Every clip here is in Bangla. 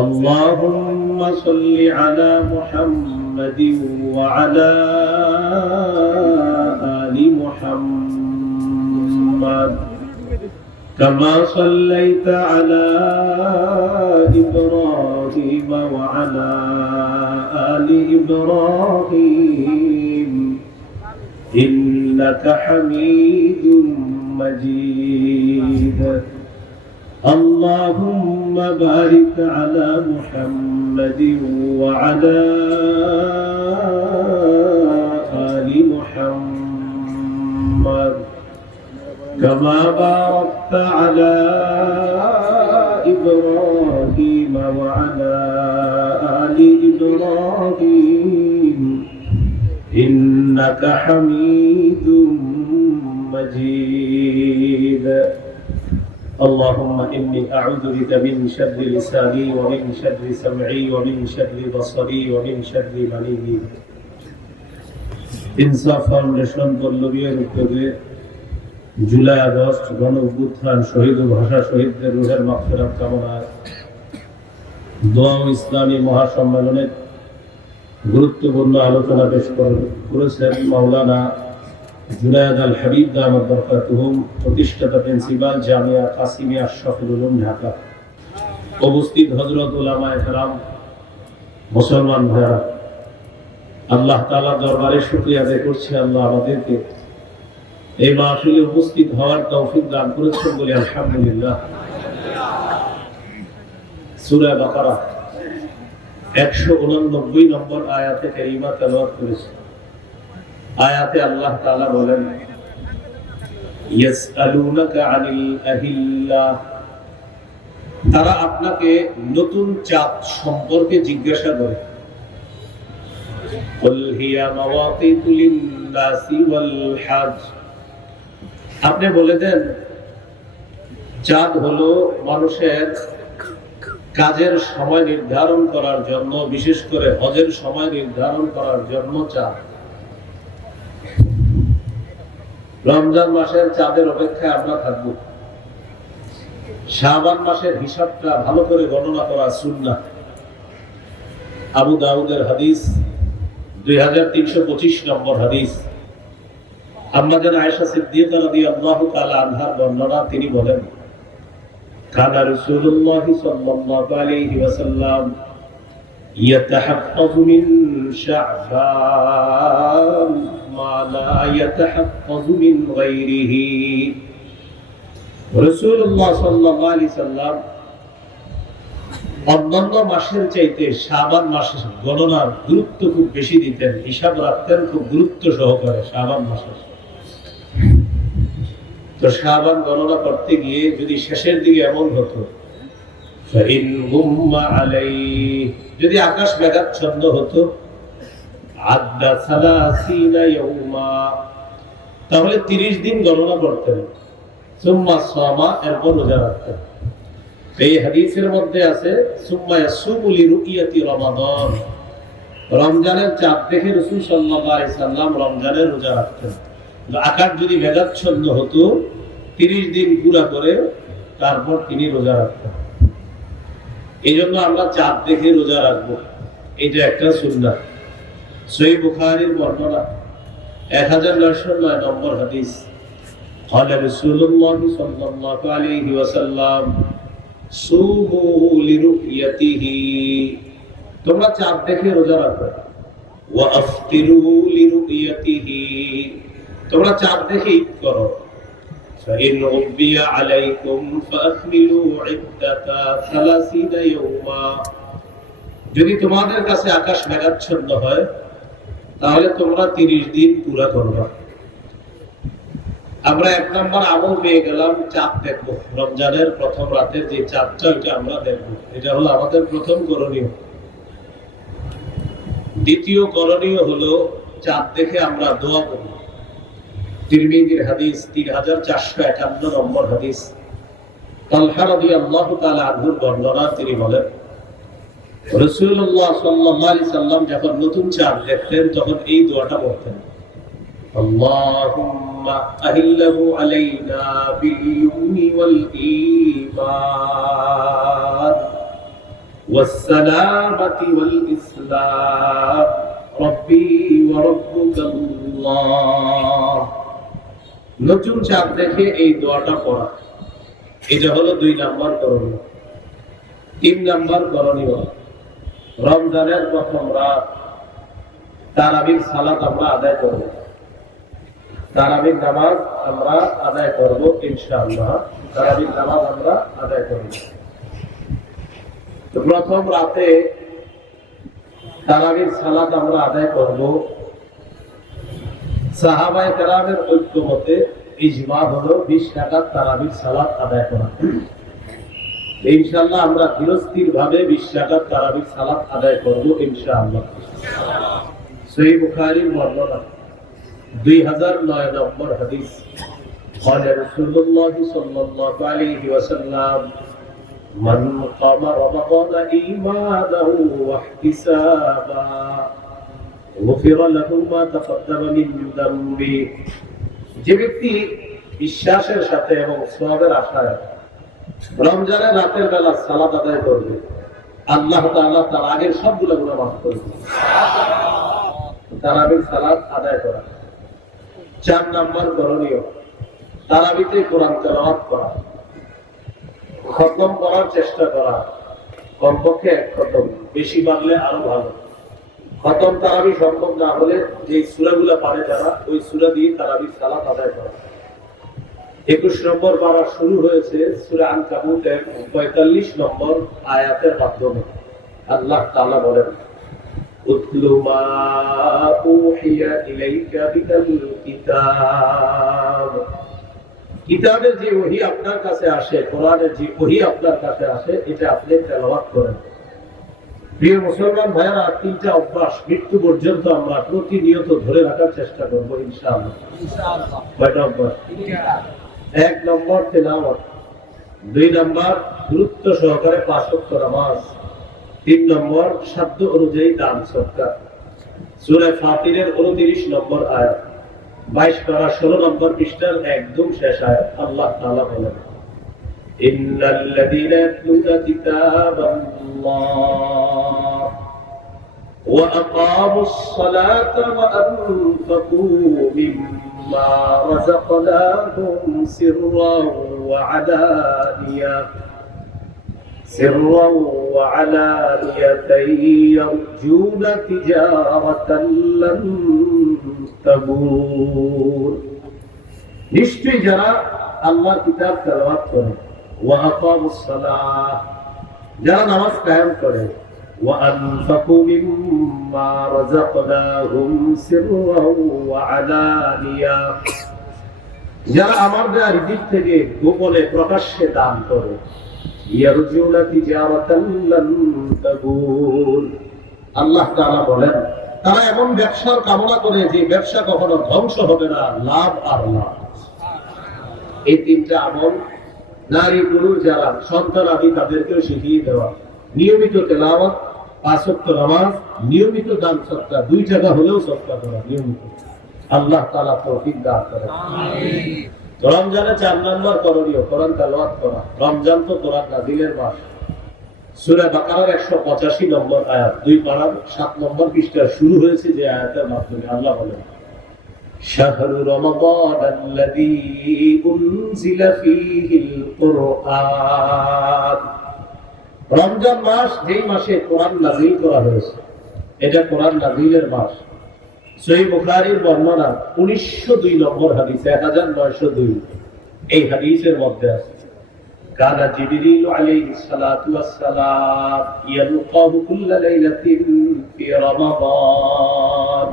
اللهم صل على محمد وعلى آل محمد كما صليت على إبراهيم وعلى آل إبراهيم إنك حميد مجيد اللهم بارك على محمد وعلى آل محمد كما باركت على إبراهيم وعلى آل إبراهيم إنك حميد مجيد اللهم إني أعوذ بك من شر لساني ومن شر سمعي ومن شر بصري ومن شر مني ইনসাফ ফাউন্ডেশন পল্লবীর উদ্যোগে জুলাই আগস্ট গণ অভ্যুত্থান শহীদ ও ভাষা শহীদদের রুহের মাগফিরাত কামনায় দোয়া ও ইসলামী মহাসম্মেলনের গুরুত্বপূর্ণ আলোচনা পেশ করেছেন মাওলানা জুনায়েদ আল হাবিব দামাত বরকাতুহুম, প্রতিষ্ঠাতা প্রিন্সিপাল জামিয়া কাসিমিয়া আশরাফুল উলুম ঢাকা। উপস্থিত হযরত উলামায়ে কেরাম, মুসলমান ভাইরা, আল্লাহ তাআলার দরবারে শুকরিয়া আদায় করছি আল্লাহ আমাদেরকে এই মাহফিলে উপস্থিত হওয়ার তৌফিক দান করেছেন বলে আলহামদুলিল্লাহ। সূরা বাকারা 189 নম্বর আয়াতে কারিমা তেলাওয়াত করেছি। আয়াতে আল্লাহ তাআলা বলেন, ইয়াসআলুনাকা আনিল আহিল্লাহ, তারা আপনাকে নতুন চাঁদ সম্পর্কে জিজ্ঞাসা করে। কুল হিয়া মাওয়াকিতু লিন-নাসি ওয়াল হজ, আপনি বলে দেন চাঁদ হলো মানুষের কাজের সময় নির্ধারণ করার জন্য, বিশেষ করে হজের সময় নির্ধারণ করার জন্য চাঁদ। রমজান মাসের চাঁদের অপেক্ষায় আমরা থাকব। শাবান মাসের হিসাবটা ভালো করে গণনা করা সুন্নাহ। আবু দাউদের হাদিস 2325 নম্বর হাদিস। আম্মাজান আয়েশা সিদ্দিকা রাদিয়াল্লাহু তাআলা আনহার বর্ণনা, তিনি বলেন, কানা রাসূলুল্লাহ সাল্লাল্লাহু আলাইহি ওয়াসাল্লাম ইয়াতাহাফফাযু মিন শা'বান মা লা ইয়াতাহাফফাযু মিন গায়রিহি। রাসূলুল্লাহ সাল্লাল্লাহু আলাইহি সাল্লাম অন্যান্য মাসের চাইতে শাবান মাসের গণনার গুরুত্ব খুব বেশি দিতেন, হিসাব রাখতেন খুব গুরুত্ব সহকারে শাবান মাসের। তো শাবান গণনা করতে গিয়ে যদি শেষের দিকে এমন হতো, ফাইন গুম্মা আলাইহি, যদি আকাশ মেঘাচ্ছন্ন হতো, আদ্দা সালাসিনা ইয়াউমা, তাহলে 30 দিন গণনা করতেন। সুম্মা সামা, এরপর রোজা রাখতেন। এই হাদিসের মধ্যে আছে সুম্মা ইয়াসুমু লিরুইয়াতি রমাদান, রমজানের চাঁদ দেখে রাসূল সাল্লাল্লাহু আলাইহি সাল্লাম রমজানের রোজা রাখতেন। আকাশ যদি মেঘাচ্ছন্ন হতো 30 দিন পুরা করে তারপর তিনি রোজা রাখতেন। এই জন্য আমরা চাঁদ দেখে রোজা রাখবো, এটা একটা সুন্নাহ। সহিহ বুখারীর বর্ণনা 1909 নম্বর হাদিস। قال رسول الله صلى الله عليه وسلم সুমু লিরুইয়াতিহি, তোমরা চাঁদ দেখে রোজা রাখো। ওয়া আফতিরু লিরুইয়াতিহি, তোমরা চাঁদ দেখে ঈদ করো। ফাইন উবিয়া আলাইকুম ফাআকমিলু ইদ্দাতা 30 ইয়াওমা, যদি তোমাদের কাছে আকাশ মেঘাচ্ছন্ন হয় তাহলে তোমরা 30 দিন পুরা করবা। আমরা 1 নম্বর আমল পেয়ে গেলাম, চাঁদ দেখবো। রমজানের প্রথম রাতের যে চাঁদটা, ওইটা আমরা দেখবো। এটা হলো আমাদের প্রথম করণীয়। দ্বিতীয় করণীয় হলো চাঁদ দেখে আমরা দোয়া করব। তিরমিজির হাদিস 3451 নম্বর হাদিস। তালহা রাদিয়াল্লাহু তাআলা আনহুর বর্ণনা, তিনি বলেন, রাসূলুল্লাহ সাল্লাল্লাহু আলাইহি সাল্লাম যখন নতুন চাঁদ দেখতেন তখন এই দোয়াটা পড়তেন, আল্লাহুম্মা আহিল্লাহু আলাইনা বিল ইউমি ওয়াল ঈমান والسلامة والإسلام ربي وربك الله নতুন চাঁদ দেখে এই দোয়াটা পড়া, এটা হলো 2 নাম্বার করণীয়। 3 নাম্বার করণীয়, রমজানের প্রথম রাত তারাবির সালাত আমরা আদায় করব। তারাবির নামাজ আমরা আদায় করব ইনশাআল্লাহ। তারাবির নামাজ আমরা আদায় করব। তো প্রথম রাতে তারাবির সালাত আমরা আদায় করব। সাহাবায়ে কেরামের ঐক্যমতে ইজমা হলো 20 রাকাত তারাবির সালাত আদায় করা। ইনশাআল্লাহ আমরা ধীরস্থির ভাবে 20 রাকাত তারাবির সালাত আদায় করব ইনশাআল্লাহ। সহিহ বুখারীর বর্ণনা 2009 নম্বর হাদিস, قال رسول الله صلى الله عليه وسلم من قام رمضان إيمانا واحتسابا غفر له ما تقدم من ذنبه। যে ব্যক্তি বিশ্বাসের সাথে এবং সওয়াবের আশায় রমজানের রাতের বেলা সালাত আদায় করবে, আল্লাহ তাআলা তার আগের সবগুলো গুনাহ মাফ করে দিবেন। তারাবির সালাত আদায় করা। 4 নাম্বার করণীয়, তারাবিতে কোরআন তেলাওয়াত করা, খতম করার চেষ্টা করা, কমপক্ষে 1 খতম, বেশি পারলে আরো ভালো। খতম তারাবি সম্ভব না হলে যে সূরাগুলো পারে যারা, ওই সূরা দিয়ে তারাবির সালাত আদায় করা। 21 নম্বর পারা শুরু হয়েছে সূরা আনকাবুতের 45 নম্বর আয়াতের মাধ্যমে। আল্লাহ তাআলা বলেন, উতলু মা উহিয়া ইলাইকা মিনাল কিতাব। কিতাবের যে ওহী আপনার কাছে আসে, কোরআনের যে ওহী আপনার কাছে আসে, এটা আপনি তেলাওয়াত করেন। প্রিয় মুসলমান ভাইরা, 3টা অভ্যাস মৃত্যু পর্যন্ত আমরা প্রতিনিয়ত ধরে রাখার চেষ্টা করব ইনশাআল্লাহ। কয়টা অভ্যাস? 1 নম্বর তেলাওয়াত, 2 নম্বর গুরুত্ব সহকারে 5 ওয়াক্ত নামাজ, 3 নম্বর সাধ্য অনুযায়ী দান সদকা। সূরা ফাতিরের 29 নম্বর আয়াত, 22 পারা 16 নম্বর পৃষ্ঠার একদম শেষ আয়াত। আল্লাহ তাআলা বলেন, ইন্নাল্লাযীনা ইয়াতলুনা কিতাবাল্লাহ ওয়া আকামুস সালাতা ওয়া আনফাকু মিম্মা রাযাকনাহুম সিররান ওয়া আলানিয়াতান ইয়ারজুনা তিজারাতান লান তাবুর। নিশ্চয়ই যারা আল্লাহর কিতাব তেলাওয়াত করে, ওয়া আকামুস সালাহ, যারা নামাজ কায়েম করে, ওয়া আনফাকু মিম্মা রাযাকনাহুম সিররান ওয়া আলানিয়া, যারা আমার দেয়া রিজিক থেকে গোপনে প্রকাশ্যে দান করে, ইয়ারজুনা তিজারাতান লান তাবুর। আল্লাহ তাআলা বলেন, তারা এমন ব্যবসার কামনা করে যে ব্যবসা কখনো ধ্বংস হবে না, লাভ আর লাভ। এই 3টা আমল নারী পুরুষ যারা সন্তান আদি তাদেরকেও শিখিয়ে দেওয়া। নিয়মিত তেলাওয়াত, 5 ওয়াক্ত নামাজ, নিয়মিত দান সদকা, 2 টাকা হলেও সদকা করা নিয়মিত। আল্লাহ তাআলা তৌফিক দান করেন। আমিন। রমজানে 4 নম্বর করণীয়, কোরআন তেলাওয়াত করা। রমজান তো কোরআন নাযিলের মাস। সূরা বাকারার 185 নম্বর আয়াত, 2 পারার 7 নম্বর পৃষ্ঠা শুরু হয়েছে যে আয়াতের মাধ্যমে। আল্লাহ বলেন, শাহরু রমাদানাল্লাযী উনজিলা ফীহিল কুরআন। রমজান মাস যেই মাসে কোরআন নাযিল করা হয়েছে, এটা কোরআন নাযিলের মাস। সহিহ বুখারীর বর্ণনা 1902 নম্বর হাদিস, 1902, এই হাদিসের মধ্যে আছে, কানা জিবরিল আলাইহিস সালাতু ওয়াস সালাম ইয়ালকাহু কুল্লা লাইলাতিন ফি রমাদান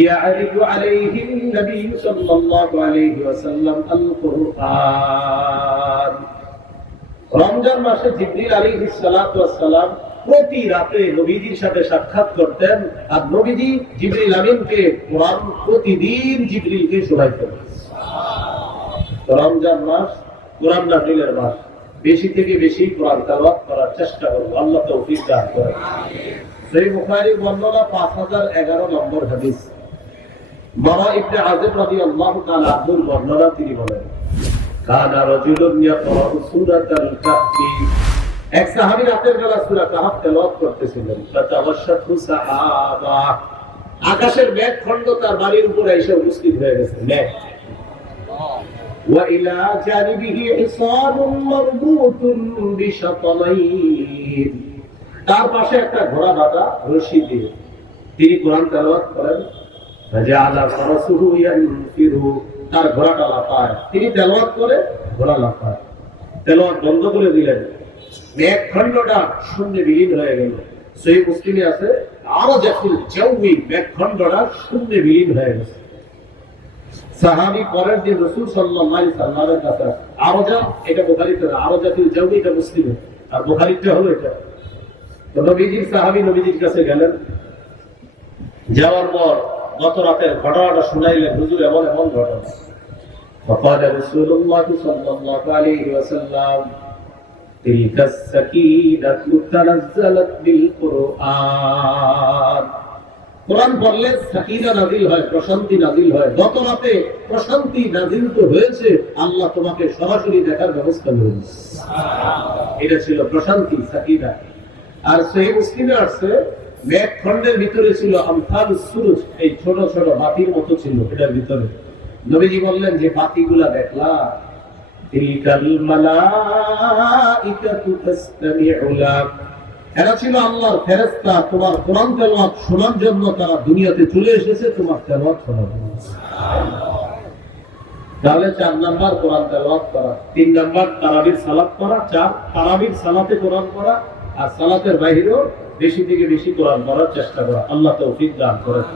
ইয়ারিদু আলাইহি নবী সাল্লাল্লাহু আলাইহি ওয়াসাল্লাম আল কুরআন। রমজান মাসে জিবরিল আলাইহিস সালাতু ওয়াস সালাম প্রতি রাতে নবীজির সাথে সাক্ষাৎ করতেন, আর নবীজি জিবরিল আমিনকে কোরআন প্রতিদিন জিবরিলকে শোনাইতেন। রমজান মাস কোরআন নাযিলের মাস। বেশি থেকে বেশি কোরআন তেলাওয়াত করার চেষ্টা করব, আল্লাহ তৌফিক দান করেন। সহিহ বুখারীর বর্ণনা 5011 নম্বর হাদিস, বারা ইবনে আযিব রাদিয়াল্লাহু তাআলা আনহুর বর্ণনা, তিনি বলেন, কানা রাজুলুন ইয়াকরাউ সূরাতাল কাহফি এক সাহাবী রাতের বেলা সূরা কাহফ তেলাওয়াত করতেছিলেন, ফাতাওয়াশশাতু সাহাবা, আকাশের মেঘ খণ্ড তার বাড়ির উপরে এসে উপস্থিত হয়ে গেছে। মেঘ ওয়া ইলা জানিবিহি হিসানুন মারবুতুন বিশাতালাইন, তার পাশে একটা ঘোড়া বাঁধা রশি দিয়ে তিনি কোরআন তেলাওয়াত করেন। ফাজাআলা ফারাসুহু ইয়ানফিরু, তার ঘোড়াটা লাফায়, তিনি তেলাওয়াত করে ঘোড়া লাফায়। তেলাওয়াত বন্ধ করে দিলেন, মেঘ খণ্ডটা শূন্যে বিলীন হয়ে গেল। সহিহ মুসলিমে আছে আরজাতুল জাওয়ি, মেঘ খণ্ডটা শূন্যে বিলীন হয়ে গেছে। সাহাবী পরের দিন রাসূল সাল্লাল্লাহু আলাইহি সাল্লামের কাছে, আরজা এটা বুখারীতে, আরজাতুল জাওয়ি এটা মুসলিমে, আর বুখারীতে হলো এটা। তো নবীজির সাহাবী নবীজির কাছে গেলেন, যাওয়ার পর গত রাতের ঘটনাটা শুনাইলেন, হুজুর এমন এমন ঘটনা। فقال رسول الله صلى الله عليه وسلم تلك السكينة تنزلت بالقرآن, কোরআন পড়লে সাকিনা নাজিল হয়, প্রশান্তি নাজিল হয়। গত রাতে প্রশান্তি নাজিল তো হয়েছে, আল্লাহ তোমাকে সরাসরি দেখার ব্যবস্থা করে দিয়েছে। এটা ছিল প্রশান্তি, সাকিনা। আর সহিহ মুসলিমে আছে মেঘ খণ্ডের ভিতরে ছিল আমসালুস সুরুজ, এই ছোট ছোট বাতির মতো ছিল এটার ভিতরে। নবীজি বললেন যে বাতিগুলা দেখলা, তিলকাল মালাইকাতু তাসতামিউ লাক, এরা ছিল আল্লাহর ফেরেশতা, তোমার কোরআন তেলাওয়াত শোনার জন্য তারা দুনিয়াতে চলে এসেছে তোমার তেলাওয়াত শোনার জন্য। তাহলে 4 নাম্বার কোরআন তেলাওয়াত করা, 3 নাম্বার তারাবির সালাত করা, 4 তারাবির সালাতে কোরআন পড়া, আর সালাতের বাইরেও বেশি থেকে বেশি কোরআন পড়ার চেষ্টা করা। আল্লাহ তৌফিক দান করেন।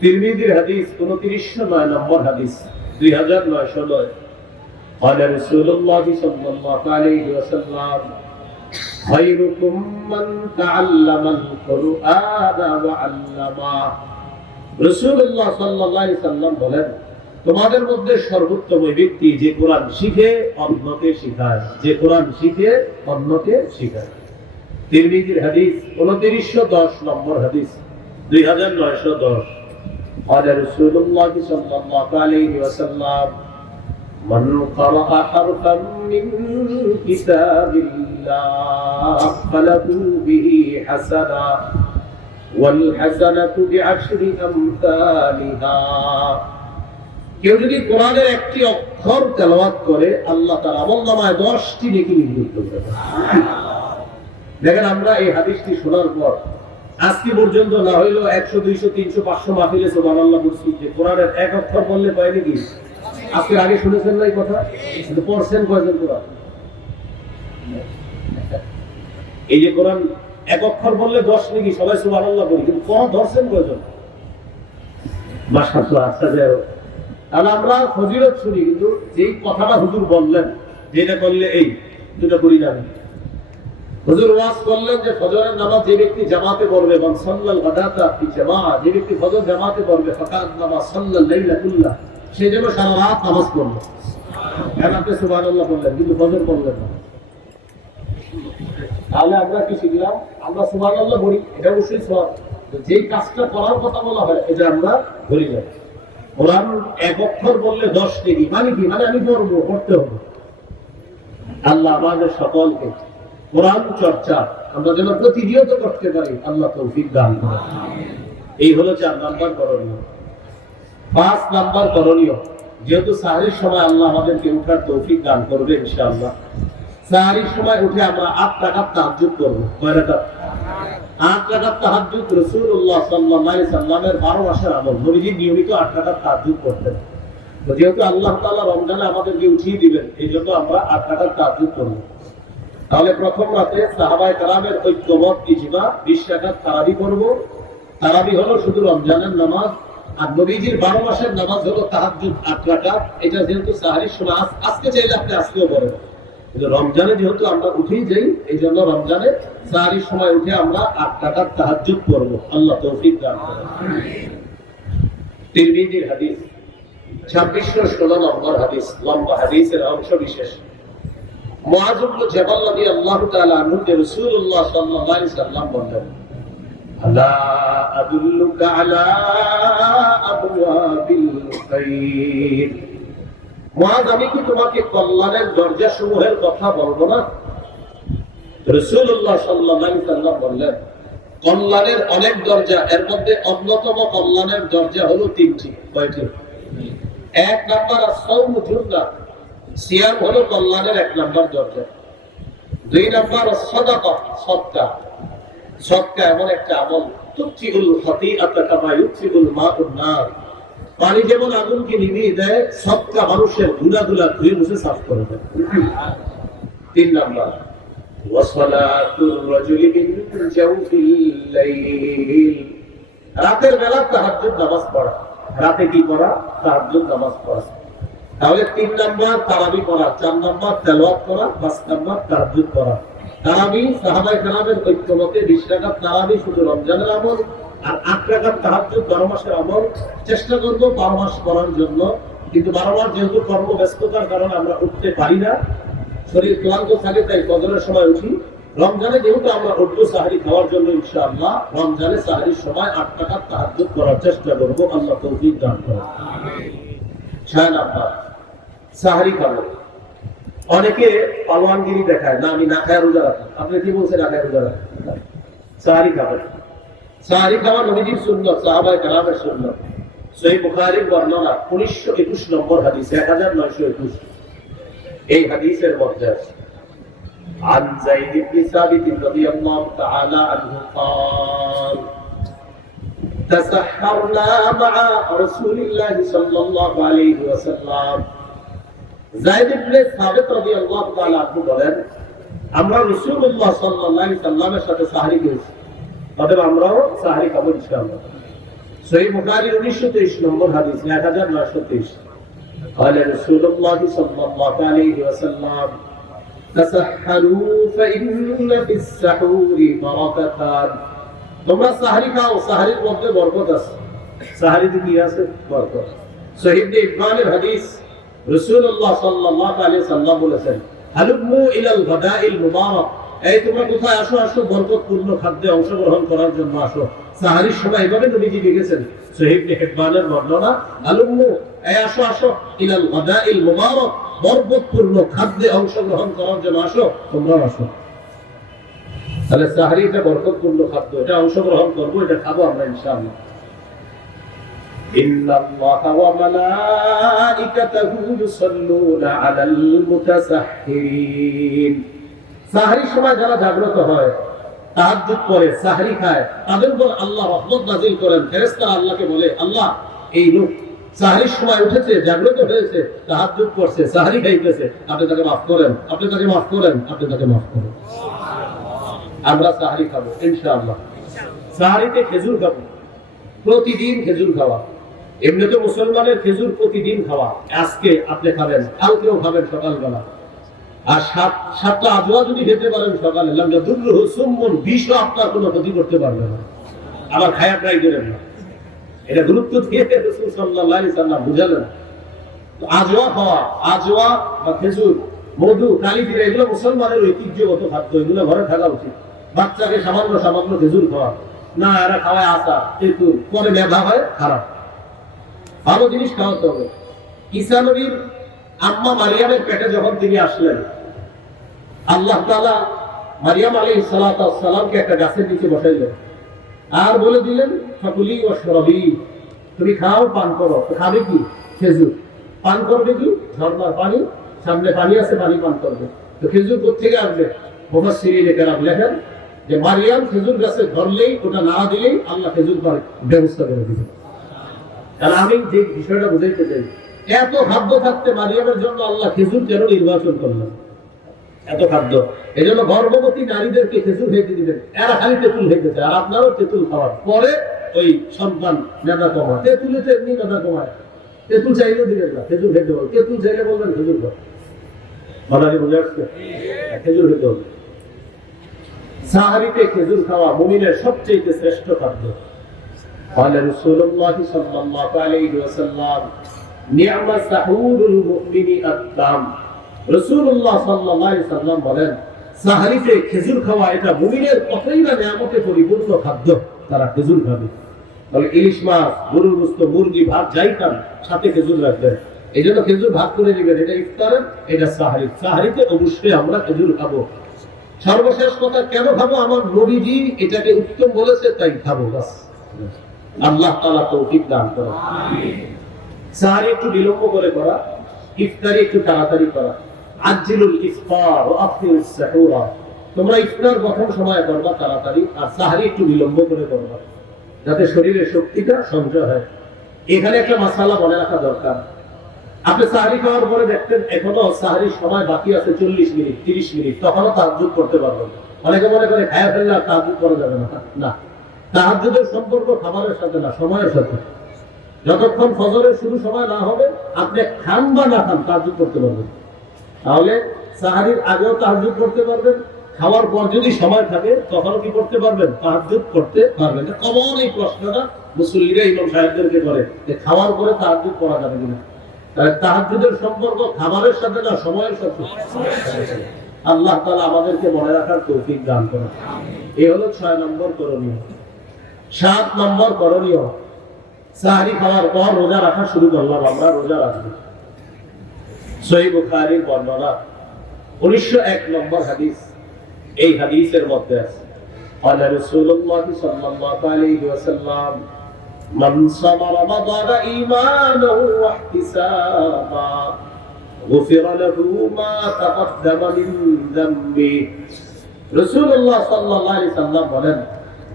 তিরমিজির হাদিস 2909 নম্বর হাদিস, 2909, قال رسول الله صلى الله عليه وسلم خيركم من تعلم القرآن وعلمه, রাসূলুল্লাহ সাল্লাল্লাহু আলাইহি সাল্লাম বলেন, তোমাদের মধ্যে সর্বোত্তম ওই ব্যক্তি যে কোরআন শিখে অন্যকে শেখায়, যে কোরআন শিখে অন্যকে শেখায়। তিরমিজির হাদিস 2910 নম্বর হাদিস, 2910, قال رسول الله صلى الله عليه وسلم من قرأ حرفا من كتاب الله فله به حسنة والحسنة بعشر أمثالها, কেউ যদি কোরআনের একটি অক্ষর তেলাওয়াত করে আল্লাহ তার আমলনামায় 10টি নেকি লিখে দেবেন। দেখেন, আমরা এই হাদিসটি শোনার পর আজকে পর্যন্ত না হইলো 100, 200, 300, 500 মাহফিলে সুবহানাল্লাহ বলছি যে কোরআনের এক অক্ষর বললে পায় নাকি। আজকে আগে শুনেছেন না এই কথা, কিন্তু পড়ছেন কয়জন কোরআন? এই যে কোরআন এক অক্ষর বললে 10 নাকি, সবাই সুবহানাল্লাহ বলি, কিন্তু কোরআন ধরছেন কয়জন? মাশাআল্লাহ। আচ্ছা, যাই হোক, তাহলে আমরা ফজিলত শুনি, কিন্তু যেই কথাটা হুজুর বললেন যেটা করলে এই দুটো করি না। হুজুর ওয়াজ করলেন যে ফজরের নামাজ যে ব্যক্তি জামাতে পড়বে, মান সাল্লাল গাদাতা ফি জামাআহ, যে ব্যক্তি ফজর জামাতে পড়বে, ফাকাদ নামাজ সাল্লাল লাইলা কুল্লাহ, সে যেন সারা রাত নামাজ পড়লো। এখন আপনি সুবহানাল্লাহ বললেন কিন্তু ফজর পড়লেন না, তাহলে আমরা কি শিখলাম? আমরা সুবহানাল্লাহ বলি, এটা অবশ্যই সওয়াব। যেই কাজটা করার কথা বলা হয় এটা আমরা ধরি না। কোরআন এক অক্ষর বললে 10 নেকি, মানে কি? মানে আমি পড়বো, পড়তে হবে। আল্লাহ আমাদের সকলকে কোরআন চর্চা আমরা যেন প্রতিনিয়ত করতে পারি, আল্লাহ তৌফিক দান করেন। এই হলো 4 নাম্বার করণীয়। 5 নাম্বার করণীয়, যেহেতু সাহরির সময় আল্লাহ আমাদেরকে উঠার তৌফিক দান করবে ইনশাআল্লাহ, সাহরির সময় উঠে আমরা 8 রাকাত তাহাজ্জুদ করব। কয় রাকাত? 8 রাকাত তাহাজ্জুদ রাসূলুল্লাহ সাল্লাল্লাহু আলাইহি সাল্লামের 12 মাসের আমল। নবীজি নিয়মিত 8 রাকাত তাহাজ্জুদ করতেন। তো যেহেতু আল্লাহ তাআলা রমজানে আমাদেরকে উঠিয়ে দিবেন, এইজন্য আমরা 8 রাকাত তাহাজ্জুদ করব। তাহলে প্রথম রাতে সাহাবায়ে কেরামের ঐক্যমত ইজমা 20 রাকাত তারাবি করব। তারাবি হলো শুধু রমজানের নামাজ, আর নবীজির 12 মাসের নামাজ হলো তাহাজ্জুদ 8 রাকাত। এটা যেহেতু সাহরির সময়, আজকে চাইলে আপনি আজকেও পড়েন, কিন্তু রমজানে যেহেতু আমরা উঠেই যাই, এই জন্য রমজানে সাহরির সময় উঠে আমরা 8 রাকাত তাহাজ্জুদ করব। আল্লাহ তৌফিক দান করেন। তিরমিজির হাদিস 2616 নম্বর হাদিস, লম্বা হাদিসের অংশ বিশেষ। মুআয ইবনে জাবাল রাদিয়াল্লাহু তাআলা আনহু কে রাসূলুল্লাহ সাল্লাল্লাহু আলাইহি সাল্লাম বলেন, আলা আদুল্লুকা আলা আবওয়াবিল খায়র, মুআয আমি কি তোমাকে কল্যাণের দরজাসমূহের কথা বলবো না? রাসূলুল্লাহ সাল্লাল্লাহু আলাইহি ওয়াসাল্লাম বললেন, কল্যাণের অনেক দরজা, এর মধ্যে অন্যতম কল্যাণের দরজা হলো তিনটি। কয়টি? এক নাম্বার আস-সাওম জুন্নাহ, সিয়াম হলো কল্যাণের এক নাম্বার দরজা। দুই নাম্বার আস-সাদাকা, সদকা। সদকা এমন একটা আমল, তুতিউল খাতিআতা কামা ইউতিউল মাউন নার। পানি যেমন আগুনকে নিভিয়ে দেয়, সদকা মানুষের গুনাহগুলো ধুয়ে মুছে সাফ করে দেয়। তিন নাম্বার ওয়াসালাতুর রাজুলি মিন জাওফিল লাইল, রাতের বেলা তাহাজ্জুদ নামাজ পড়া। রাতে কি করা? তাহাজ্জুদ নামাজ পড়া। তাহলে তিন নাম্বার তারাবি পড়া, চার নাম্বার তেলাওয়াত করা, পাঁচ নাম্বার তাহাজ্জুদ পড়া। তারাবি সাহাবায়ে কেরামের ঐক্যমতে 20 রাকাত তারাবি শুধু রমজানের আমল, আর 8 রাকাত তাহাজ্জুদ 12 মাসের আমল। চেষ্টা করব 12 মাস করার জন্য, কিন্তু 12 মাস যেহেতু কর্মব্যস্ততার কারণে আমরা উঠতে পারি না, শরীর ক্লান্ত থাকে, তাই ফজরের সময় উঠি। রমজানে যেহেতু আমরা উঠবো সাহরি খাওয়ার জন্য, ইনশাআল্লাহ রমজানে সাহরির সময় 8 রাকাত তাহাজ্জুদ করার চেষ্টা করব। আল্লাহ তৌফিক দান করুন। ছয় নাম্বার সাহরি খাবো। অনেকে পালোয়ানগিরি দেখায়, না আমি না খায় রোজা রাখি। আপনি কি বলছেন না খায় রোজা রাখি? সাহরি খাবেন। সাহরি খাওয়া নবীজির সুন্নাত, সাহাবায়ে কেরামের সুন্নাত। সহিহ বুখারীর বর্ণনা 1921 নম্বর হাদিস, 1921। এই হাদিসের মধ্যে আছে عن زيد بن ثابت رضي الله تعالى عنه قال تسحرنا مع رسول الله صلى الله عليه وسلم। যায়েদ ইবনে সাবিত রাদিয়াল্লাহু তাআলা আনহু বলেন, আমরা রাসূলুল্লাহ সাল্লাল্লাহু আলাইহি সাল্লামের সাথে সাহরি করেছি, অতএব আমরাও সাহরি খাবো ইনশাআল্লাহ। সহিহ বুখারীর 1923 নম্বর হাদিস, 1923। قال رسول الله صلى الله عليه وسلم تسحروا فإن في السحور بركتان। তোমরা সাহরি খাও, সাহরির মধ্যে বরকত আছে। সাহরিতে কি আছে? বরকত। সহিহ ইবনের হাদিস, রাসূলুল্লাহ সাল্লাল্লাহু আলাইহি সাল্লাম বলেছেন, হালুমু ইলাল গাদাইল মুবারাক, এই তোমরা কোথায় আসো, আসো বরকতপূর্ণ খাদ্যে অংশগ্রহণ করার জন্য আসো। সাহরির সময় এভাবে নবীজি লিখেছেন, সহিহ ইবনের বর্ণনা, হালুমু, এই আসো আসো ইলাল গাদাইল মুবারাক, বরকতপূর্ণ খাদ্যে অংশগ্রহণ করার জন্য আসো, তোমরাও আসো। তাহলে সাহরি এটা বরকতপূর্ণ খাদ্য, এটা অংশগ্রহণ করবো, এটা খাবো আমরা ইনশাআল্লাহ। ইন্নাল্লাহা ওয়া মালাইকাতাহু ইউসাল্লুনা আলাল মুতাসাহহিরিন। সাহরির সময় যারা জাগ্রত হয়, তাহাজ্জুদ করে, সাহরি খায়, তাদের উপর আল্লাহ রহমত নাযিল করেন। ফেরেশতারা আল্লাহকে বলে, আল্লাহ এই লোক সাহরির সময় উঠেছে, জাগ্রত হয়েছে, তাহাজ্জুদ করছে, সাহরি খাইতেছে, আপনি তাকে মাফ করেন, আপনি তাকে মাফ করেন, আপনি তাকে মাফ করেন। আমরা সাহরি খাবো ইনশাআল্লাহ। সাহরিতে খেজুর খাবো, প্রতিদিন খেজুর খাওয়া। এমনি তো মুসলমানের খেজুর প্রতিদিন খাওয়া, আজকে আপনি খাবেন, কালকেও খাবেন সকালবেলা। আর সাতটা আজওয়া যদি খেতে পারেন সকালে, লামজাদুররুহু সুম্মুন, বিষও আপনার কোনো ক্ষতি করতে পারবে না। আবার খায়া ট্রাই করেন না, এটা গুরুত্ব দিয়ে রাসূল সাল্লাল্লাহু আলাইহি সাল্লাম বুঝালেন। আজওয়া খাওয়া, আজওয়া বা খেজুর, মধু, কালিজিরা, এগুলো মুসলমানের ঐতিহ্যগত খাদ্য, এগুলো ঘরে থাকা উচিত। বাচ্চাকে সামান্য সামান্য খেজুর খাওয়া না, এরা খাওয়ায় আশা তেঁতুল, পরে মেধা হয় খারাপ। ভালো জিনিস খাওয়াতে হবে। ঈসা নবীর আম্মা মারিয়ামের পেটে যখন তিনি আসলেন, আল্লাহ তাআলা মারিয়াম আলাইহিস সালাতু ওয়াস সালামকে একটা গাছের নিচে বসাইলেন আর বলে দিলেন, ফাকুলি ওয়াশরাবি, তুমি খাও, পান করো। খাবে কি? খেজুর। পান করবে কি? ঝর্ণার পানি, সামনে পানি আছে, পানি পান করবে। তো খেজুর কোথেকে আসবে? মুফাসসিরিনে কেরাম লেখেন যে মারিয়াম খেজুর গাছে ধরলেই, ওটা না দিলেই আল্লাহ খেজুর ব্যবস্থা করে দিবেন। কারণ আমি যে বিষয়টা বুঝাইতে চাই, এত খাদ্য থাকতে মারিয়ামের জন্য আল্লাহ খেজুর কেন নির্বাচন করলেন? এত খাদ্য, এই জন্য গর্ভবতী নারীদেরকে খেজুর খেতে দিবেন। এরা খালি তেঁতুল খেতেছে, আর আপনারও তেঁতুল খাওয়ার পরে ওই সন্তান মেধা কমায়। তেঁতুলে তো এমনি মেধা কমায়, তেঁতুল চাইলেও দিবেন না, খেজুর খেতে হবে। তেঁতুল চাইলে বলবেন খেজুর খাও। মাদারি বুঝে আসছে? খেজুর খেতে হবে। সাহারিতে খেজুর খাওয়া মুমিনের সবচেয়ে শ্রেষ্ঠ খাদ্য। قال رسول الله صلى الله عليه وسلم نعم سحور المؤمن التام। রাসূলুল্লাহ সাল্লাল্লাহু আলাইহি সাল্লাম বলেন, সাহারিতে খেজুর খাওয়া এটা মুমিনের কতই না নিয়ামতে পরিপূর্ণ খাদ্য, তারা খেজুর খাবে। তাহলে ইলিশ মাছ, গরুর গোশত, মুরগি, ভাত যাই খান, সাথে খেজুর রাখবেন। এই জন্য খেজুর ভাগ করে দিবেন, এটা ইফতার, এটা সাহারি। সাহারিতে অবশ্যই আমরা খেজুর খাবো। সর্বশেষ কথা, কেন খাবো? আমার নবীজি এটাকে উত্তম বলেছে তাই খাবো, বাস। আল্লাহ তাআলা তৌফিক দান করুন। সাহারি একটু বিলম্ব করে করা, ইফতারি একটু তাড়াতাড়ি করা। আজিলুল ইফতার ওয়া আখিরুস সাহুর, তোমরা ইফতার প্রথম সময় করবা তাড়াতাড়ি, আর সাহারি একটু বিলম্ব করে করবা, যাতে শরীরের শক্তিটা সঞ্চয় হয়। এখানে একটা মাসালা বলে রাখা দরকার। আপনি সাহারি খাওয়ার পরে দেখতেন এখনো সাহারির সময় বাকি আছে 40 মিনিট 30 মিনিট, তখনও তাহাজ্জুদ করতে পারবেন না। অনেকে মনে করে খায়া ফেললে আর তাহাজ্জুদ করা যাবে না। না, তাহাজ্জুদের সম্পর্ক খাবারের সাথে না, সময়ের সাথে। যতক্ষণ ফজরের শুরু সময় না হবে, আপনি খান বা না খান তাহাজ্জুদ করতে পারবেন। তাহলে সাহারির আগেও তাহাজ্জুদ করতে পারবেন, খাওয়ার পর যদি সময় থাকে তখনও কি করতে পারবেন? তাহাজ্জুদ করতে পারবেন। কমন এই প্রশ্নটা মুসল্লিরা ইমাম সাহেবদেরকে করে যে খাওয়ার পরে তাহাজ্জুদ করা যাবে কিনা। তাহাজ্জুদের সম্পর্ক খাবারের সাথে না, সময়ের সাথে। আল্লাহ তাআলা আমাদেরকে মনে রাখার তৌফিক দান করুন। এই হলো 6 নম্বর করণীয়। 7 নম্বর করণীয়, সাহরি খাওয়ার পর রোজা রাখা শুরু করলাম, আমরা রোজা রাখবো। সহিহ বুখারীর বর্ণনা 1901 নম্বর হাদিস। এই হাদিসের মধ্যে আছে, قال رسول الله صلى الله عليه وسلم من صام رمضان إيمانا واحتسابا غفر له ما تقدم من ذنبه। রাসূলুল্লাহ সাল্লাল্লাহু আলাইহি সাল্লাম বলেন,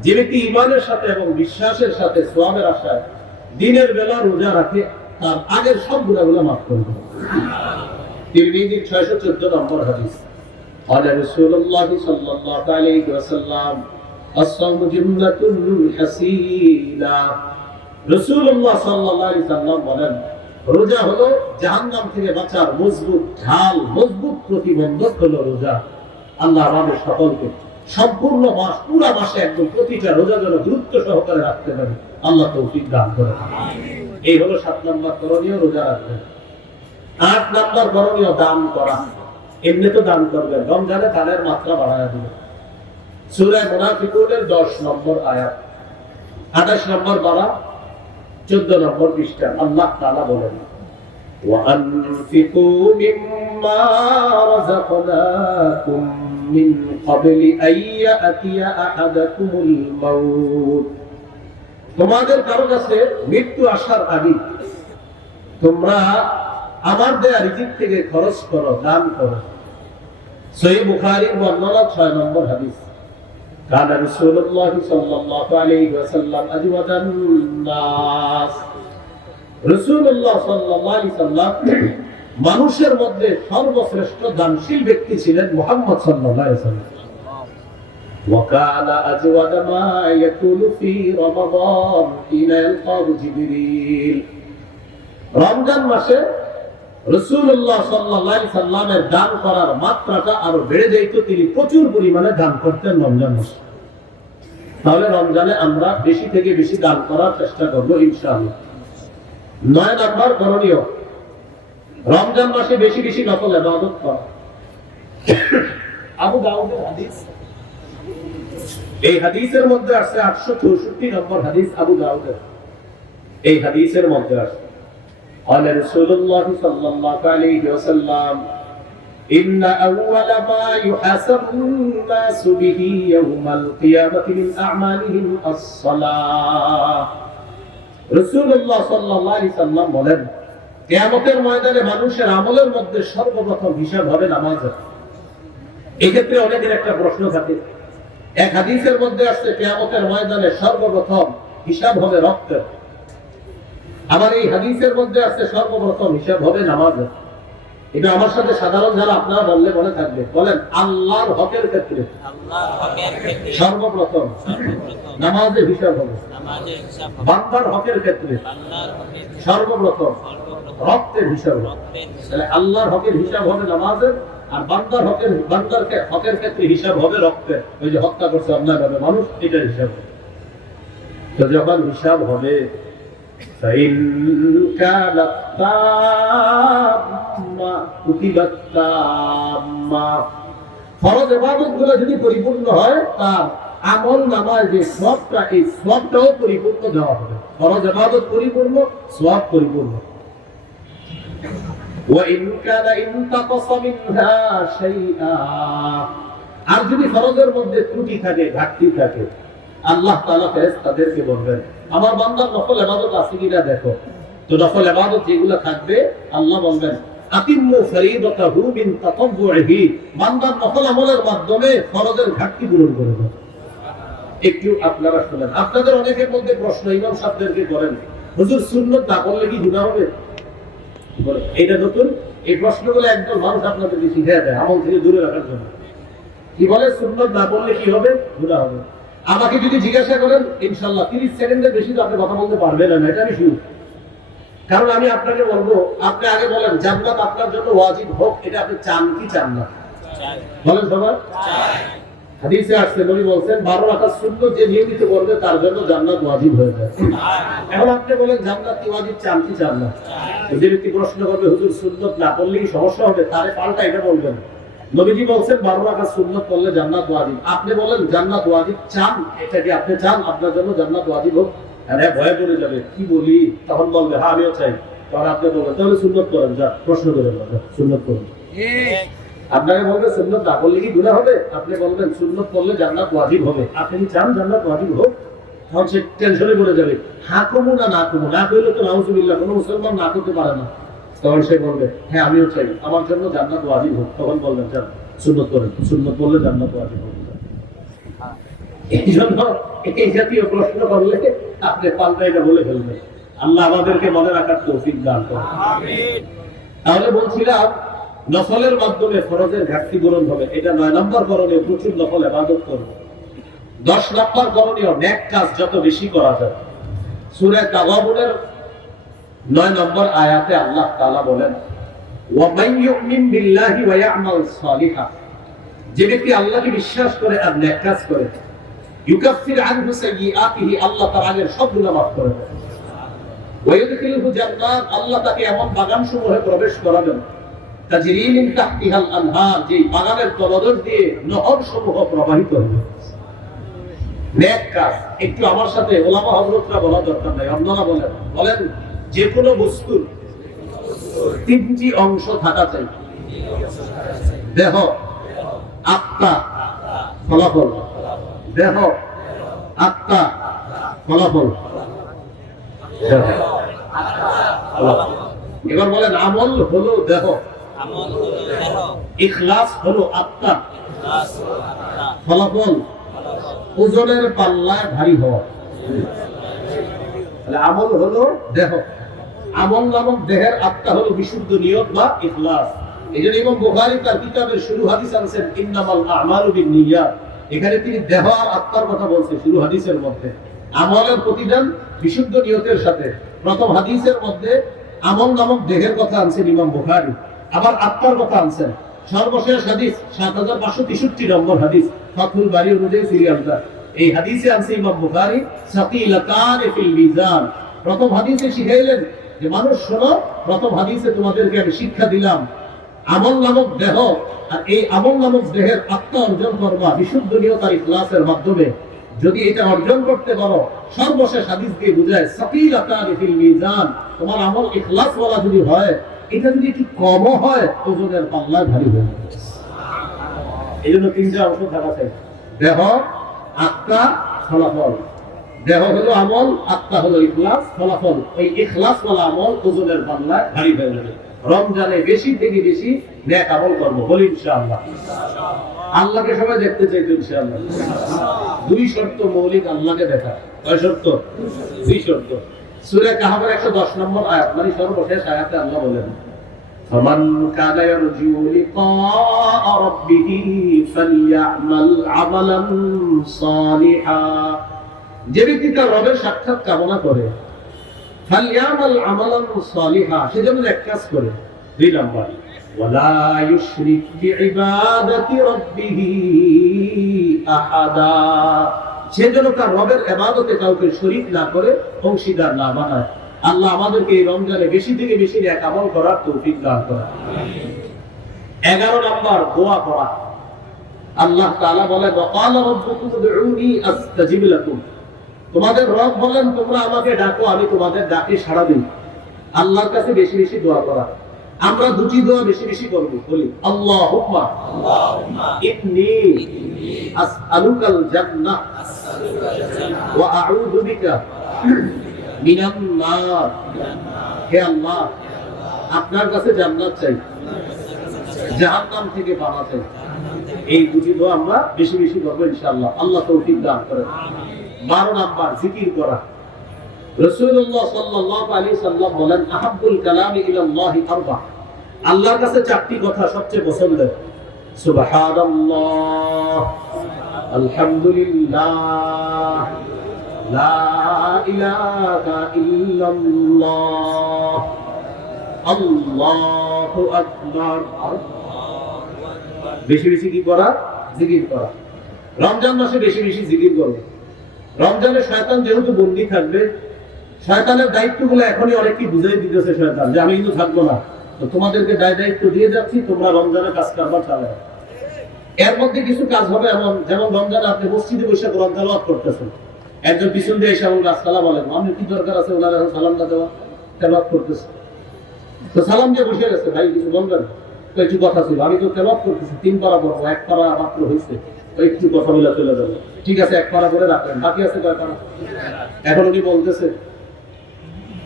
যে ব্যক্তি ঈমানের সাথে এবং বিশ্বাসের সাথে সওয়াবের আশায় দিনের বেলা রোজা রাখে, তার আগের সব গুনাহগুলো মাফ করে দেন। তিরমিজির 614 নম্বর হাদিস। قال رسول الله صلى الله عليه وسلم الصوم جنة حصينة। রাসূলুল্লাহ সাল্লাল্লাহু আলাইহি সাল্লাম বলেন, রোজা হলো জাহান্নাম থেকে বাঁচার মজবুত ঢাল, মজবুত প্রতিবন্ধক হলো রোজা। আল্লাহ আমাদের সকলকে সম্পূর্ণ মাস, পুরা মাসে একদম প্রতিটা রোজা যেন গুরুত্ব সহকারে রাখতে পারে, আল্লাহ তৌফিক দান করেন। এই হলো 7 নম্বর করণীয়, রোজা রাখবেন। 8 নম্বর করণীয়, দান করা। এমনি তো দান করবেন, রমজানে দানের মাত্রা বাড়ায় দিবেন। সূরা মুনাফিকুনের 10 নম্বর আয়াত, 28 নম্বর পারা, 14 নম্বর পৃষ্ঠা। আল্লাহ তাআলা বলেন, وَأَنفِقُوا مِمَّا رَزَقْنَاكُم مِّن قَبْلِ أَن يَأْتِيَ أَحَدَكُمُ الْمَوْتُ। তোমাদের কারো কাছে মৃত্যু আসার আগে তোমরা আমার দেয়া রিজিক থেকে খরচ করো, দান করো। সহিহ বুখারীর বর্ণনা 6 নম্বর হাদিস। قال رسول الله صلى الله عليه وسلم أجود الناس। রাসূলুল্লাহ সাল্লাল্লাহু আলাইহি সাল্লাম মানুষের মধ্যে সর্বশ্রেষ্ঠ দানশীল ব্যক্তি ছিলেন মুহাম্মদ সাল্লাল্লাহু আলাইহি সাল্লাম। وكان أجود ما يكون في رمضان حين يلقاه جبريل। রমজান মাসে রাসূলুল্লাহ সাল্লাল্লাহু আলাইহি সাল্লামের দান করার মাত্রাটা আরো বেড়ে যেত, তিনি প্রচুর পরিমাণে দান করতেন রমজান মাসে। তাহলে রমজানে আমরা বেশি থেকে বেশি দান করার চেষ্টা করব ইনশাআল্লাহ। 9 নম্বর করণীয়, রমজান মাসে বেশি বেশি নফল ইবাদত করা। আবু দাউদের হাদিস, এই হাদিসের মধ্যে আছে 864 নম্বর হাদিস আবু দাউদের। এই হাদিসের মধ্যে আছে, قال رسول الله صلى الله عليه وسلم إن أول ما يحاسب الناس به يوم القيامة من أعمالهم الصلاة। রাসূলুল্লাহ সাল্লাল্লাহু আলাইহি সাল্লাম বলেন, কিয়ামতের ময়দানে মানুষের আমলের মধ্যে সর্বপ্রথম হিসাব হবে নামাজের। এক্ষেত্রে অনেকের একটা প্রশ্ন থাকে, এক হাদিসের মধ্যে আছে কিয়ামতের ময়দানে সর্বপ্রথম হিসাব হবে রক্তের, আবার এই হাদিসের মধ্যে আছে সর্বপ্রথম হিসাব হবে নামাজের। এটা আমার সাথে সাধারণ যারা আপনারা বললে মনে থাকবে, বলেন আল্লাহর হকের ক্ষেত্রে সর্বপ্রথম নামাজের হিসাব হবে, বান্দার হকের ক্ষেত্রে সর্বপ্রথম রক্তের হিসাব হবে। তাহলে আল্লাহর হকের হিসাব হবে নামাজের, আর বান্দার হকের ক্ষেত্রে হিসাব হবে রক্তের। ওই যে হত্যা করছে অন্যায়ভাবে মানুষ, এটার হিসাব হবে। তো যখন হিসাব হবে, فإن كانت تامة كتبت تامة। ফরজ ইবাদতগুলো যদি পরিপূর্ণ হয়, তার আমল নামায় যে সওয়াবটা, এই সওয়াবটাও পরিপূর্ণ দেওয়া হবে। ফরজ ইবাদত পরিপূর্ণ, সওয়াব পরিপূর্ণ। وإن كان انتقص منها شيئا আর যদি ফরজের মধ্যে ত্রুটি থাকে, ঘাটতি থাকে, আল্লাহ তাআলা ফেরেশতাদেরকে বলবেন আমার বান্দার নফল ইবাদত আছে কিনা দেখো। তো নফল ইবাদত যেগুলো থাকবে আল্লাহ বলবেন আতিম্মু ফরিদাতাহু মিন তাতাব্বুহি, বান্দার নফল আমলের মাধ্যমে ফরজের ঘাটতি পূরণ করে দাও। একটু আপনারা শুনেন, আপনাদের অনেকের মধ্যে প্রশ্ন ইমাম সাহেবদেরকে করেন, হুজুর সুন্নাত না করলে কি গুনাহ হবে? এটা নতুন এই প্রশ্নগুলো একদম মানুষ আপনাদেরকে শিখিয়ে দেয় আমল থেকে দূরে রাখার জন্য। কি বলে সুন্নাত না করলে কি হবে? গুনাহ হবে। আমাকে যদি জিজ্ঞাসা করেন ইনশাআল্লাহ 30 সেকেন্ডের বেশি তো আপনি কথা বলতে পারবেন না, এটা আমি শুনি। কারণ আমি আপনাকে বলবো, আপনি আগে বলেন জান্নাত আপনার জন্য ওয়াজিব হোক, এটা আপনি চান কি চান না? বলেন সবাই। হাদিসে আসছে নবী বলেন 12 রাকাত সুন্নাত যে নিয়মিত করবে তার জন্য জান্নাত ওয়াজিব হয়ে যায়। এখন আপনি বলেন জান্নাত কি ওয়াজিব, চান কি চান না? যে ব্যক্তি প্রশ্ন করবে হুজুর সুন্নাত না করলে কি সমস্যা হবে, তারে পাল্টা এটা বলবেন নবীজি বলেন 12 রাকাত সুন্নাত করলে জান্নাত ওয়াজিব। আপনি বলেন জান্নাত ওয়াজিব চান, এটা কি আপনি চান আপনার জন্য জান্নাত ওয়াজিব হোক? আরে ভয় পড়ে যাবে, কি বলি, তখন বলবে হ্যাঁ আমিও চাই। তখন আপনি বলবেন তাহলে সুন্নাত করেন, যা প্রশ্ন করেন না, সুন্নাত করুন। আপনাকে বলবে সুন্নাত না করলে কি গুনাহ হবে, আপনি বলবেন সুন্নাত করলে জান্নাত ওয়াজিব হবে। আপনি কি চান জান্নাত ওয়াজিব হোক? তখন সে টেনশনে পড়ে যাবে, হ্যাঁ কমু না না কমু, না কইলে তো নাউজুবিল্লাহ কোনো মুসলমান না করতে পারে না। তখন সে বলবে হ্যাঁ আমিও চাই, আমার জন্য জান্নাত ওয়াজিব হোক। তখন বলবেন যান সুন্নাত করেন, সুন্নাত করলে জান্নাত ওয়াজিব হবে। এই জন্য এই জাতীয় প্রশ্ন করলে আপনি পাল্টা এটা বলে ফেলবেন। আল্লাহ আমাদেরকে মনে রাখার তৌফিক দান করুন। আমিন। তাহলে বলছিলাম নফলের মাধ্যমে ফরজের ঘাটতি পূরণ হবে, এটা 9 নম্বর করণীয়, প্রচুর নফল ইবাদত করব। 10 নম্বর করণীয় নেক কাজ যত বেশি করা যায়। সূরা তাগাবুনের 9 নম্বর আয়াতে আল্লাহ তাআলা বলেন ওয়া মান ইউমিন বিল্লাহি ওয়া ইয়ামাল সালিহা, যে ব্যক্তি আল্লাহকে বিশ্বাস করে আর নেক কাজ করে, ইউকাফির আনহু সাইয়্যাতিহি, আল্লাহ তার আগের সব গুনাহ মাফ করে দেন। ওয়া ইউদখিলুহু জান্নাত, আল্লাহ তাকে এমন বাগানসমূহে প্রবেশ করাবেন তাজরি মিন তাহতিহাল আনহার, যে বাগানের তলদেশ দিয়ে নহরসমূহ প্রবাহিত হবে। নেক কাজ একটু আমার সাথে ওলামা হযরতরা বলা দরকার নাই, আপনারা বলেন যে কোনো বস্তুর 3টি অংশ থাকা চাই: দেহ, আত্মা, ফলাফল। দেহ, আত্মা, ফলাফল। এবার বলেন আমল হলো দেহ, ইখলাস হলো আত্মা, ফলাফল ওজনের পাল্লায় ভারী হওয়া। আমল হলো দেহ, আমল নামক দেহের আত্মা হলো বিশুদ্ধ নিয়ত বা ইখলাস। এইজন্য ইমাম বুখারী তার কিতাবের শুরু হাদিস আনছেন ইন্নামাল আ'মালু বিন্নিয়াত। এখানে তিনি দেহ আর আত্মার কথা বলছেন শুরু হাদিসের মধ্যে। আমলের প্রতিদান বিশুদ্ধ নিয়তের সাথে। প্রথম হাদিসের মধ্যে আমল নামক দেহের কথা আনছেন ইমাম বুখারী, আবার আত্মার কথা আনছেন। সর্বশেষ হাদিস 7563 নম্বর হাদিস, ফাতহুল বারী অনুযায়ী সিরিয়ালটা। এই হাদিসে আনছে ইমাম বুখারী সাকিলাতান ফিল মিজান। প্রথম হাদিসে শিখাইলেন যে মানুষ শোনো, প্রথম হাদিসে তোমাদেরকে আমি শিক্ষা দিলাম আমল নামক দেহ, আর এই আমল নামক দেহের আত্মা অর্জন করবা বিশুদ্ধ নিয়ত আর ইখলাসের মাধ্যমে। যদি এটা অর্জন করতে পারো, সর্বশেষ হাদিস দিয়ে বুঝায় সাকিলাতান ফিল মিজান, তোমার আমল ইখলাস ওয়ালা যদি হয়, এটা যদি একটু কমও হয় ওজনের পাল্লায় ভারী হয়ে যাবে। এই জন্য 3টা অংশ থাকা চাই: দেহ, আত্মা, ফলাফল। দেহ হলো আমল, আত্মা হলো ইখলাস, ফলাফল ওই ইখলাস ওয়ালা আমল ওজনের পাল্লায় ভারী হয়ে যাবে। রমজানে বেশি থেকে বেশি নেক আমল করব, বলি ইনশাআল্লাহ। আল্লাহকে সবাই দেখতে চাই তো ইনশাআল্লাহ। 2 শর্ত মৌলিক আল্লাহকে দেখা। কয় শর্ত? 2 শর্ত। সূরা কাহফের 110 নম্বর আয়াত, মানে সর্বশেষ আয়াতে আল্লাহ বলেন ফামান কানা ইয়ারজু লিকা রাব্বিহি ফালইয়ামাল আমালান সালিহা, যে ব্যক্তি তার রবের সাক্ষাৎ কামনা করে, ফালইয়ামাল আমালান সালিহা, সে যেন এক কাজ করে। 2 নম্বর ওয়ালা ইউশরিক বিইবাদাতি রাব্বিহি আহাদা, সে যেন তার রবের ইবাদতে কাউকে শরীক না করে, অংশীদার না বানায়। আল্লাহ আমাদেরকে এই রমজানে বেশি থেকে বেশি নেক আমল করার তৌফিক দান করেন। 11 নম্বর দোয়া করা। আল্লাহ তাআলা বলেন ওয়াকালা রাব্বুকুম উদউনি আস্তাজিব লাকুম, তোমাদের রব বলেন তোমরা আমাকে ডাকো, আমি তোমাদের ডাকে সাড়া দিই। আল্লাহর কাছে বেশি বেশি দোয়া করা। আমরা দুটি দোয়া বেশি বেশি করব, বলি আল্লাহুম্মা ইন্নী আসআলুকাল জান্নাহ ওয়া আউযু বিকা মিনান নার। হে আল্লাহ, আপনার কাছে জান্নাত চাই, জাহান্নাম থেকে পানা চাই। এই দুটি দোয়া আমরা বেশি বেশি করব ইনশাআল্লাহ। আল্লাহ তৌফিক দান করেন। 12 নাম্বার জিকির করা। রাসূলুল্লাহ সাল্লাল্লাহু আলাইহি সাল্লাম বলেন, আহাব্বুল কালামি ইলাল্লাহি আরবা। আল্লাহর কাছে চারটি কথা সবচেয়ে পছন্দের। সুবহানাল্লাহ, আলহামদুলিল্লাহ, লা ইলাহা ইল্লাল্লাহ, আল্লাহু আকবার। বেশি বেশি কি করা? জিকির করা। রমজান মাসে বেশি বেশি জিকির করবে। রমজানে শয়তান যেহেতু বন্দী থাকবে, শয়তানের দায়িত্বগুলো এখনই অনেককে বুঝাই দিতেছে শয়তান, যে আমি কিন্তু থাকবো না, তো তোমাদেরকে দায়িত্ব দিয়ে যাচ্ছি, তোমরা রমজানের কাজ কারবার চালাও। এর মধ্যে কিছু কাজ হবে এমন, যেমন রমজানে আপনি মসজিদে বসে কোরআন তেলাওয়াত করতেছেন, একজন পিছন দিয়ে এসে বলবে আসসালামু আলাইকুম, আমি কি দরকার আছে ওনার এখন সালামটা দেওয়া? তেলাওয়াত করতেছে, তো সালাম দিয়ে বসে গেছে, ভাই কিছু বলবেন? তো একটু কথা ছিল, আমি তো তেলাওয়াত করতেছি, 3 পারা পড়বো, 1 পারা মাত্র হয়েছে, তো একটু কথা বলে চলে যাবো। ঠিক আছে, 1 পারা করে রাখলেন, বাকি আছে কয় পারা? এখন উনি বলতেছে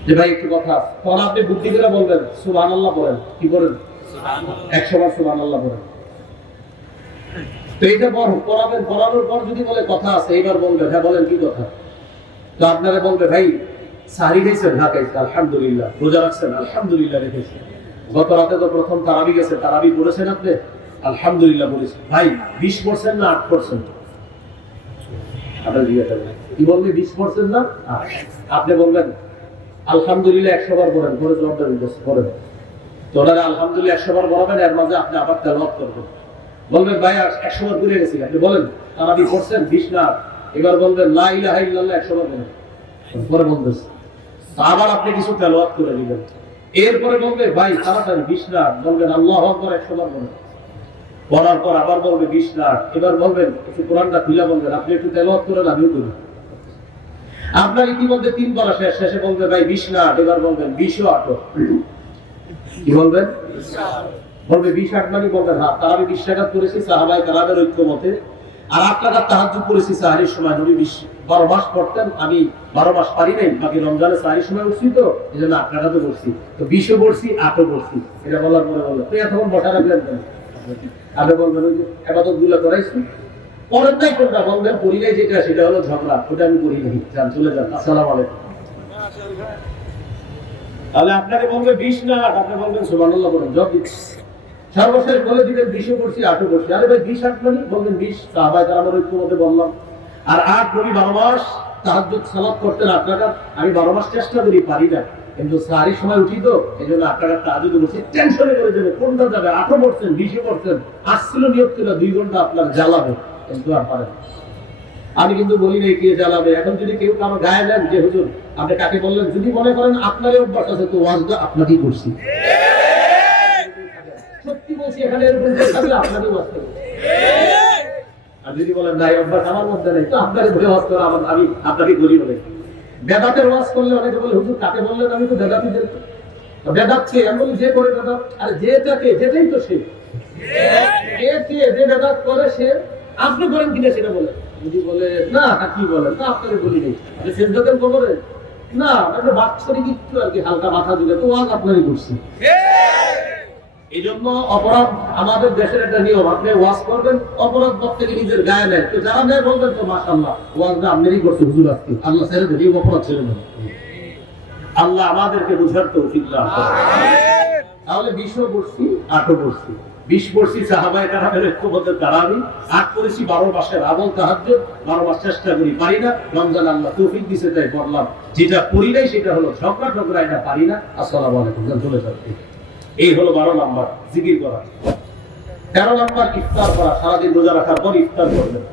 যে ভাই একটু কথা, তখন আপনি বুদ্ধি করে বলবেন সুবহানাল্লাহ বলেন। কি বলেন? 100 বার সুবহানাল্লাহ বলেন। তো এইটা পড়াবেন, পড়ানোর পর যদি বলে কথা আছে, এইবার বলবেন হ্যাঁ বলেন কি কথা। তো আপনারা বলবে ভাই সাহরি খাইছেন? হ্যাঁ খাইছেন আলহামদুলিল্লাহ। রোজা রাখছেন? আলহামদুলিল্লাহ রেখেছি। গত রাতে তো প্রথম তারাবি গেছে, তারাবি পড়েছেন আপনি? আলহামদুলিল্লাহ পড়েছেন। ভাই 20% না 8%? আপনার জিজ্ঞাসা করবেন কি বলবে, 20% না? আপনি বলবেন আলহামদুলিল্লাহ 100 বার পড়েন, পরে জবাবটা পড়েন। তো ওনারা আলহামদুলিল্লাহ 100 বার পড়াবেন, এর মাঝে আপনি আবার তেলাওয়াত করবেন। বলবেন ভাই 100 বার ঘুরে গেছি, আপনি বলেন তারাবি পড়ছেন 20 না, এবার বলবেন লা ইলাহা ইল্লাল্লাহ 100 বার বলেন, পরে বলতেছে আবার আপনি কিছু তেলাওয়াত করে দিবেন। এরপরে বলবে ভাই তাড়াতাড়ি 20 না, বলবেন আল্লাহু আকবার 100 বার বলেন। পড়ার পর আবার বলবে 20 না, এবার বলবেন একটু কোরআনটা খুলে বলবেন, আপনি একটু তেলাওয়াত করেন, আমিও করি। আপনার ইতিমধ্যে 3 পারা শেষ, শেষে বলবে ভাই 20 না, এবার বলবেন 20 ও 8। কি বলবেন? বলবে 20 8 মানে বলবেন হ্যাঁ তারাবি 20 রাকাত করেছি সাহাবায়ে কেরামের ঐক্যমতে, আর 8 রাকাত তাহাজ্জুদ করেছি সাহরির সময়। নবী 12 মাস পড়তেন, আমি 12 মাস পারি নাই, বাকি রমজানে সাহরির সময় উঠছি, তো এজন্য 8 রাকাতও পড়ছি, তো 20 ও পড়ছি 8 ও পড়ছি। এটা বলার পরে বলবে তুই এতক্ষণ বসা রাখলেন কেন? আপনি বলবেন ওই যে ইবাদতগুলো করাইছি। পরের নাই কোনটা? বলবেন পড়ি নাই যেটা, সেটা হলো ঝগড়া, ওটা আমি করি নাই। যান চলে যান, আসসালামু আলাইকুম। তাহলে আপনাকে বলবে 20 না 8, আপনি বলবেন সুবহানাল্লাহ বলেন, জব দিচ্ছি। সর্বশেষ বলে দিবেন 20 ও পড়ছি 8 ও পড়ছি। আরে ভাই 20 8 মানে বলবেন 20 সাহাবায়ে কেরামের ঐক্যমতে বললাম, আর 8 নবী 12 মাস তাহাজ্জুদ সালাত করতেন 8 রাকাত, আমি 12 মাস চেষ্টা করি পারি না, কিন্তু সাহরির সময় উঠি, তো এজন্য 8 রাকাত তাহাজ্জুদ করছি। টেনশনে করে যাবে কোনটা যাবে, 8 ও পড়ছেন 20 ও পড়ছেন, আসছিল নিয়ত ছিল 2 ঘন্টা আপনার জ্বালাবে, কিন্তু আর পারেন। আমি কিন্তু বলি নাই কে জ্বালাবে। এখন যদি কেউ আমার গায়ে দেন যে হুজুর আপনি কাকে বললেন, যদি মনে করেন আপনারই অভ্যাস আছে, তো ওয়াজটা আপনাকেই করছি, সত্যি বলছি, এখানে এরকম থাকলে আপনাকেই ওয়াজ করব। আর যদি বলেন নাই অভ্যাস আমার মধ্যে নেই, তো আপনাকে ধরে ওয়াজ করা আমি আপনাকে করি বলে। বেদাতের ওয়াজ করলে অনেকে বলে হুজুর কাকে বললেন, আমি তো বেদাতই দেব। বেদাত কে? আমি বলি যে করে বেদাত। আর যেটাকে, যেটাই তো সে, যে বেদাত করে সে। আপনি করেন কিনা সেটা বলেন। যদি বলে না কি বলেন, না আপনাকে বলি নেই, আপনি সেজদাতের খবরে না, আপনি বাৎসরিক একটু আর কি হালকা মাথা দিলে, তো ওয়াজ আপনারই করছি। এই জন্য অপরাধ আমাদের দেশের একটা নিয়ম, আপনি ওয়াজ করবেন, অপরাধ প্রত্যেকে নিজের গায়ে নেয়, তো যারা নেয় বলবেন তো মাশাআল্লাহ ওয়াজটা আপনারই করছে হুজুর, আজকে আল্লাহ ছেড়ে দেন, এই অপরাধ ছেড়ে দেন। আল্লাহ আমাদেরকে বুঝার তৌফিক দান করেন। তাহলে 20 ও পড়ছি 8 ও পড়ছি। 20 পড়ছি সাহাবায়ে কেরামের ঐক্যমতে তারাবি, 8 পড়েছি 12 মাসের আমল তাহাজ্জুদ, 12 মাস চেষ্টা করি পারি না, রমজান আল্লাহ তৌফিক দিয়েছে তাই পড়লাম। যেটা পড়ি নাই সেটা হলো ঝগড়া, এটা পারি না। আসসালামু আলাইকুম, চলে যাচ্ছি। এই হলো 12 নাম্বার জিকির করা। 13 নাম্বার ইফতার করা, সারাদিন রোজা রাখার পর ইফতার করবেন।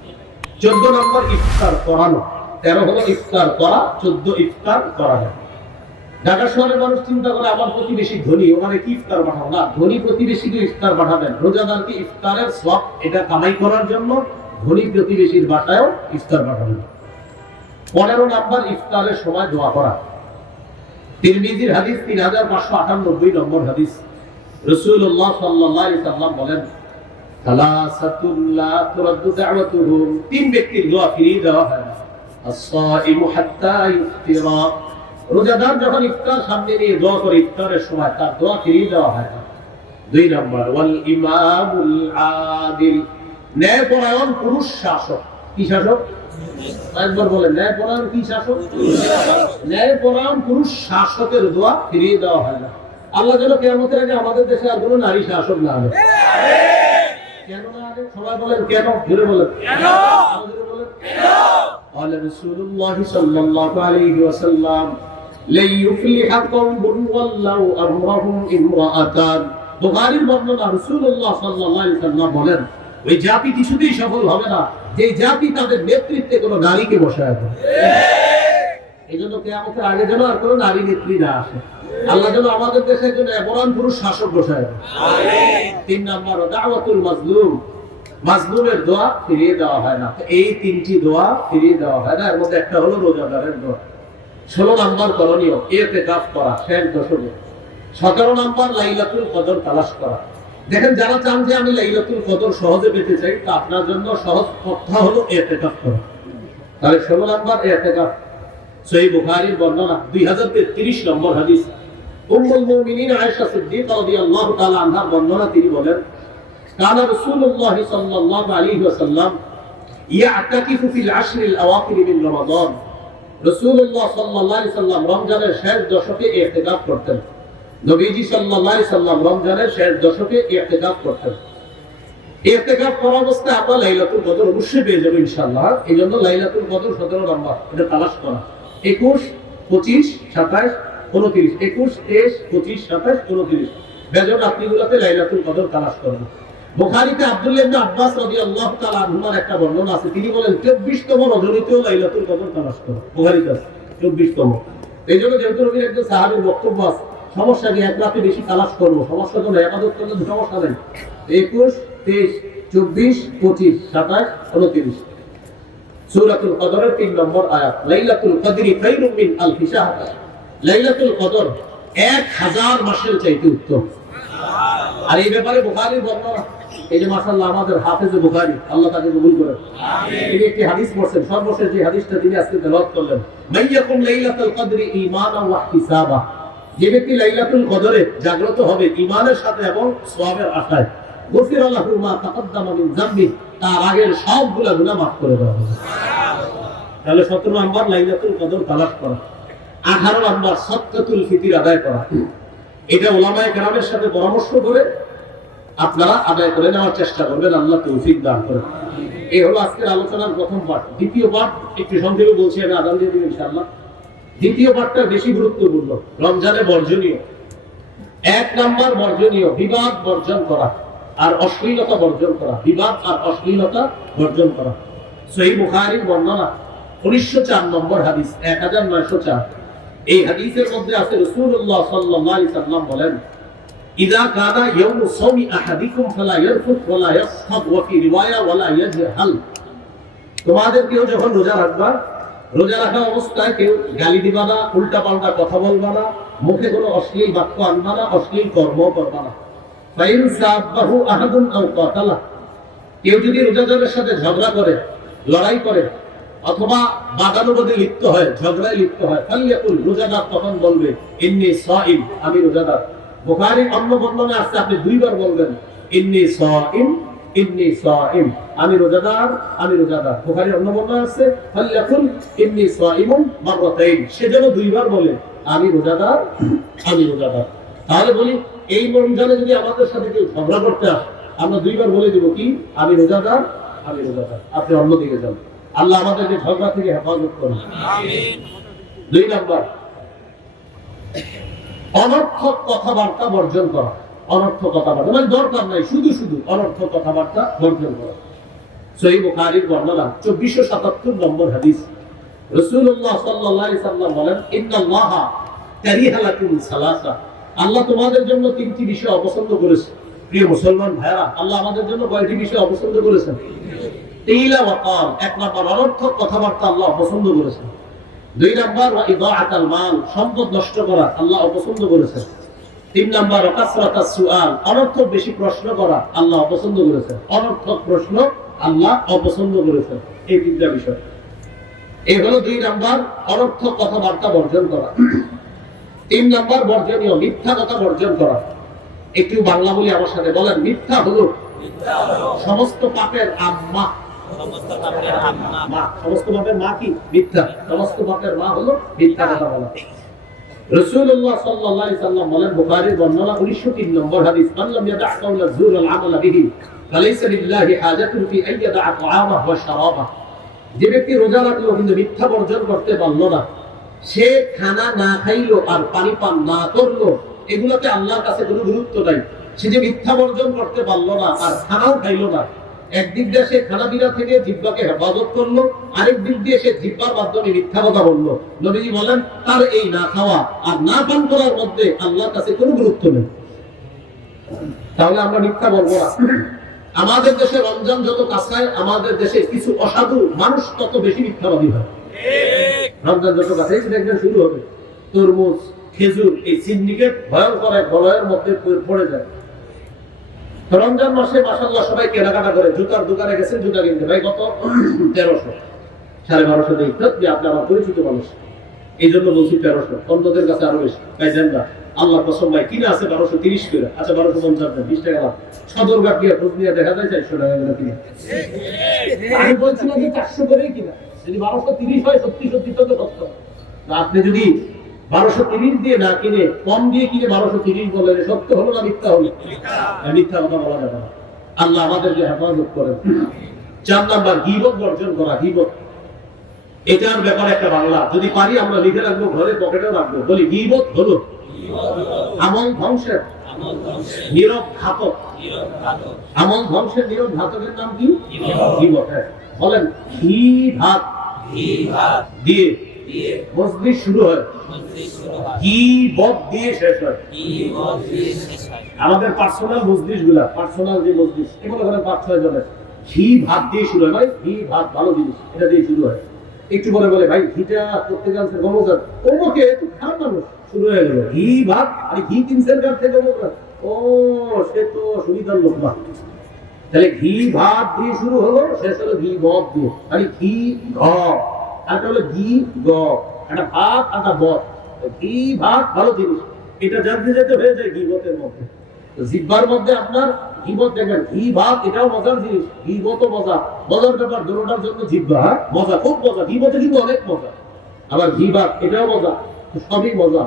14 নাম্বার ইফতার করানো। 13 হলো ইফতার করা, 14 ইফতার করানো। ঢাকা শহরের মানুষ চিন্তা করে আমার প্রতিবেশী ধনী, ওখানে কি ইফতার পাঠাবো না, ধনী প্রতিবেশীকে ইফতার পাঠাবেন, রোজাদারকে ইফতারের সওয়াব এটা কামাই করার জন্য ধনী প্রতিবেশীর বাসায়ও ইফতার পাঠাবেন। 15 নাম্বার ইফতারের সময় দোয়া করা। তিরমিজির হাদিস 3598 নম্বর হাদিস। রাসূলুল্লাহ সাল্লাল্লাহু আলাইহি সাল্লাম বলেন, সালাসাতুন লা তুরাদ্দু দাওয়াতুহুম, তিন ব্যক্তির দোয়া ফিরিয়ে দেওয়া হয় না। আস-সাইমু হাত্তা ইফতিরা, রোজাদার যখন ইফতার সামনে নিয়ে দোয়া করে ইফতারের সময় তার দোয়া ফিরিয়ে দেওয়া হয় না। দুই নম্বর, ওয়াল ইমামুল আদিল, ন্যায়পরায়ণ পুরুষ শাসক। কি শাসক? একবার বলেন, ন্যায়পরায়ণ কি শাসক? ন্যায়পরায়ণ পুরুষ শাসকের দোয়া ফিরিয়ে দেওয়া হয় না। আল্লাহ যেন কিয়ামতের আগে আমাদের দেশে আর কোনো নারী শাসক না আনে। কেন না আনে? সবাই বলেন কেন? জোরে বলেন কেন? জোরে বলেন কেন? قال رسول الله صلى الله عليه وسلم لن يفلح قوم ولو امرهم امرأتان, বুখারীর বর্ণনা, রাসূলুল্লাহ সাল্লাল্লাহু আলাইহি ওয়াসাল্লাম বলেন, ওই জাতি কিছুতেই সফল হবে না যে জাতি তাদের নেতৃত্বে কোনো নারীকে বসায় দেয়। এইজন্য কিয়ামতের আগে যেন আর কোনো নারী নেত্রী না আসে। আল্লাহ যেন আমাদের দেশে একজন এমন পুরুষ শাসক বসায় দেয়। আমিন। তিন নম্বর, দাওয়াতুল মাজলুম, মাজলুমের দোয়া ফিরিয়ে দেওয়া হয় না। এই তিনটি দোয়া ফিরিয়ে দেওয়া হয় না। এর মধ্যে একটা হলো রোজাদারের দোয়া। 16 নম্বর করণীয় ইতিকাফ করা শেষ দশকে। 17 নম্বর লাইলাতুল কদর তালাশ করা। দেখেন, যারা চান যে আমি লাইলাতুল কদর সহজে পেতে চাই, তা আপনার জন্য সহজ পথা হলো ইতিকাফ করা। তাহলে 16 নম্বর ইতিকাফ। সহিহ বুখারীর বর্ণনা 2033 নম্বর হাদিস, উম্মুল মুমিনিন আয়েশা সিদ্দিকা রাদিয়াল্লাহু তাআলা আনহার বর্ণনা, তিনি বলেন, কানা রাসূলুল্লাহ সাল্লাল্লাহু আলাইহি ওয়াসাল্লাম ইয়াতাকিফু ফিল আশরিল আওয়াখির মিন রমাদান, রাসূলুল্লাহ সাল্লাল্লাহু আলাইহি ওয়াসাল্লাম রমজানের শেষ দশকে ইতিকাফ করতেন। নবীজি সাল্লাল্লাহু আলাইহি ওয়াসাল্লাম রমজানের শেষ দশকে ইতিকাফ করতেন। ইতিকাফ করা অবস্থায় আমরা লাইলাতুল কদর অবশ্যই পেয়ে যাব ইনশাআল্লাহ। এইজন্য লাইলাতুল কদর 17 নম্বর, এটা তালাশ করা। 21, 25, 27, 29, 21, 23, 25, 27, 29 বেজর রাত্রিগুলোতে লাইলাতুল কদর তালাশ করব। বুখারীতে আব্দুল্লাহ ইবনে আব্বাস রাদিয়াল্লাহু তাআলা আনহুর একটা বর্ণনা আছে, তিনি বলেন 24তম রজনীতেও লাইলাতুল কদর তালাশ করো। বুখারীতে 24তম। এইজন্য যেহেতু নবীর একজন সাহাবীর বক্তব্য আছে, সমস্যা কি এক রাতে বেশি তালাশ করব, সমস্যা তো না, ইবাদত করলে সমস্যা নেই। 21, 23, 24, 25, 27, 29 সূরাতুল কদরের 3 নম্বর আয়াত, লাইলাতুল কদরি খায়রুম মিন আলফি শাহর, লাইলাতুল কদর 1000 মাসের চাইতে উত্তম। আর এই ব্যাপারে বুখারীর বর্ণনা, এই যে মাশাআল্লাহ আমাদের হাফেজে বুখারী, আল্লাহ তাকে কবুল করেন, আমিন। তিনি একটি হাদিস পড়ছেন, সর্বশেষ যে হাদিসটা তিনি আজকে তেলাওয়াত করলেন, মাইয়াকুম লাইলাতুল কদরি ঈমানান ওয়া ইহতিসাবা, যে ব্যক্তি লাইলাতুল কদরে জাগ্রত হবে ঈমানের সাথে এবং সওয়াবের আশায়, গফিরা লাহু মা তাকাদ্দামা মিন যামবি, তার আগের সবগুলা গুনাহ মাফ করে দেওয়া হবে। তাহলে 17 নম্বর লাইলাতুল কদর তালাশ করা। 18 নম্বর সাদকাতুল ফিতর আদায় করা। এটা উলামায়ে কেরামের সাথে পরামর্শ করে আপনারা আদায় করে নেওয়ার চেষ্টা করবেন, আল্লাহ তৌফিক দান করেন। এই হলো আজকের আলোচনার প্রথম পার্ট। দ্বিতীয় পার্ট একটু সংক্ষেপে বলছি, আমি আদান দিয়ে দিব ইনশাআল্লাহ। দ্বিতীয় পার্টটা বেশি গুরুত্বপূর্ণ। রমজানে বর্জনীয় 1 নম্বর বর্জনীয় বিবাদ বর্জন করা আর অশ্লীলতা বর্জন করা। বিবাদ আর অশ্লীলতা বর্জন করা। সহিহ বুখারীর বর্ণনা 1904 নম্বর হাদিস, 1904। এই হাদিসের মধ্যে আছে রাসূলুল্লাহ সাল্লাল্লাহু আলাইহি ওয়াসাল্লাম বলেন, ইযা কানা ইয়াউমু সাওমি আহাদিকুম ফালা ইয়ারফুত ওয়ালা ইয়াসখাব ওয়া ফি রিওয়ায়া ওয়ালা ইয়াজহাল, তোমাদের কেউ যখন রোজা রাখবা, রোজা রাখা অবস্থায় কেউ গালি দিবা না, উল্টা পাল্টা কথা বলবা না, মুখে কোনো অশ্লীল বাক্য আনবা না, অশ্লীল কর্ম করবা না। ফাইন সাবাহু আহাদুন আও কাতালা, কেউ যদি রোজাদারের সাথে ঝগড়া করে, লড়াই করে, অথবা বাদানুবাদে লিপ্ত হয়, ঝগড়ায় লিপ্ত হয়, ফালিয়াকুল, রোজাদার তখন বলবে, ইন্নী সাইম, আমি রোজাদার। বুখারীর অন্য বর্ণনা আছে আপনি 2 বার বলবেন, ইন্নী সাইম, ইন্নী সাইম, আমি রোজাদার, আমি রোজাদার। বুখারীর অন্য বর্ণনা আছে ফালিয়াকুল ইন্নী সাইমুন মাররাতাইন, সে যেন 2 বার বলে, আমি রোজাদার, আমি রোজাদার। তাহলে বলি, এই রমজানে যদি আমাদের সাথে কেউ ঝগড়া করতে আসে, আমরা 2 বার বলে দিব কি, আমি রোজাদার, আমি রোজাদার। আপনি অন্যদিকে যান। আল্লাহ আমাদেরকে ঝগড়া থেকে হেফাজত করুন, আমিন। 2 নম্বর, অনর্থক কথাবার্তা বর্জন করা। অনর্থক কথাবার্তা মানে দরকার নাই, শুধু শুধু অনর্থক কথাবার্তা বর্জন করা। সহিহ বুখারীর বর্ণনা 2477 নম্বর হাদিস, রাসূলুল্লাহ সাল্লাল্লাহু আলাইহি ওয়াসাল্লাম বলেন, ইন্নাল্লাহা কারিহা লাকুম সালাসা, আল্লাহ তোমাদের জন্য 3টি বিষয় অপছন্দ করেছে। প্রিয় মুসলমান ভাইরা, আল্লাহ আমাদের জন্য কয়টি বিষয় অপছন্দ করেছেন? তিলা ওয়া কাল, 1 নম্বর অনর্থক কথাবার্তা আল্লাহ অপছন্দ করেছেন। 2 নম্বর ওয়া ইদাআতাল মাল, সম্পদ নষ্ট করা আল্লাহ অপছন্দ করেছেন। তিন নাম্বার কাসরাতাস সুআল, অনর্থক বেশি প্রশ্ন করা আল্লাহ অপছন্দ করেছেন। অনর্থক প্রশ্ন আল্লাহ অপছন্দ করেছেন। এই তিনটা বিষয়। এই হলো 2 নাম্বার, অনর্থক কথাবার্তা বর্জন করা। 3 নাম্বার বর্জনীয়, মিথ্যা কথা বর্জন করা। একটু বাংলা বলি আমার সাথে, বলেন মিথ্যা হলো সমস্ত পাপের আম্মা। সমস্ত পাপের মা কি? মিথ্যা। সমস্ত পাপের মা হলো মিথ্যা কথা বলা। রাসূলুল্লাহ সাল্লাল্লাহু আলাইহি সাল্লাম বলেন, বুখারীর বর্ণনা 1903 নম্বর হাদিস, মান লাম ইয়াদা কাওলা যুর ওয়াল আমাল বিহি ফালাইসা লিল্লাহি হাজাতুন ফি আন ইয়াদা তাআমাহু ওয়া শারাবাহু। যে ব্যক্তি রোজা রাখলো কিন্তু মিথ্যা বর্জন করতে পারলো না, সে খানা না খাইলো আর পানি পান না করলো, এগুলোতে আল্লাহর কাছে কোনো গুরুত্ব নাই। সে যে মিথ্যা বর্জন করতে পারলো না আর খানাও খাইলো না, একদিক দিয়ে সে খানাপিনা থেকে জিহ্বাকে হেফাজত করলো, আরেক দিক দিয়ে সে জিহ্বার মাধ্যমে মিথ্যা কথা বললো। নবীজি বলেন, তার এই না খাওয়া আর না পান করার মধ্যে আল্লাহর কাছে কোনো গুরুত্ব নেই। তাহলে আমরা মিথ্যা বলবো না। আমাদের দেশে রমজান যত কাছায়, আমাদের দেশে কিছু অসাধু মানুষ তত বেশি মিথ্যাবাদী হয়। রমজান যত কাছে দেখবেন শুরু হবে, তরমুজ, খেজুর, এই সিন্ডিকেট ভয়ঙ্কর এক বলয়ের মধ্যে পড়ে যায়। রমজান মাসে মাশাআল্লাহ সবাই কেনাকাটা করে, জুতার দোকানে গেছে জুতা কিনতে, ভাই কত? 1300, 1250 দিয়ে ইফতার দিয়ে। আপনি আমার পরিচিত মানুষ, এই জন্য বলছি 1300, অন্যদের কাছে আরো বেশি। ভাই জান না, আল্লাহ কসম ভাই কিনা আছে 1230 করে। আচ্ছা 1250 দেন, 20 টাকা লাভ। সদরঘাট গিয়ে খোঁজ নিয়ে দেখা যায় 400 টাকা করে কিনা। আমি বলছি না যে 400 করেই কিনা, যদি 1230 হয় সত্যি সত্যি তো সত্য। আপনি যদি 1230 দিয়ে না কিনে কম দিয়ে কিনে 1230 বলেন, সত্য হলো না মিথ্যা হলো? মিথ্যা কথা বলা যাবে না। আল্লাহ আমাদেরকে হেফাজত করেন। 4 নাম্বার গীবত বর্জন করা। গীবত এটার ব্যাপারে একটা বাংলা যদি পারি আমরা লিখে রাখবো, ঘরে পকেটেও রাখবো। বলি গীবত হলো আমল ধ্বংসের নীরব ঘাতক। আমল ধ্বংসের নীরব ঘাতকের নাম কি? গীবত। বলেন ঘি ভাত দিয়ে মজলিস শুরু হয়, গীবত দিয়ে শেষ হয়। আমাদের পার্সোনাল মজলিস গুলা, পার্সোনাল যে মজলিস, এগুলো করে 5-6 জনের, ঘি ভাত দিয়ে শুরু হয়। ভাই ঘি ভাত ভালো জিনিস, এটা দিয়ে শুরু হয়। একটু পরে বলে, ভাই ঘিটা করতে গেছে গমজাত, ওকে একটু খারাপ মানুষ, শুরু হয়ে গেল ঘি ভাত। আর ঘি কিনছেন কার থেকে? ও সে তো সুবিধার লোক না। তাহলে ঘি ভাত দিয়ে শুরু হলো, শেষ হলো ঘি বদ দিয়ে। মানে ঘি ঘ, আর হলো ঘি গ, একটা ভাত একটা বদ। ঘি ভাত ভালো জিনিস, এটা জানতে যেতে হয়ে যায় গীবতের মধ্যে। জিহ্বার মধ্যে আপনার গীবত দেখেন, ঘি ভাত এটাও মজার জিনিস, গীবতও মজা। মজার ব্যাপার, দুটোটার জন্য জিহ্বা মজা, খুব মজা। গীবতে কিন্তু অনেক মজা, আবার ঘি ভাত এটাও মজা, সবই মজা।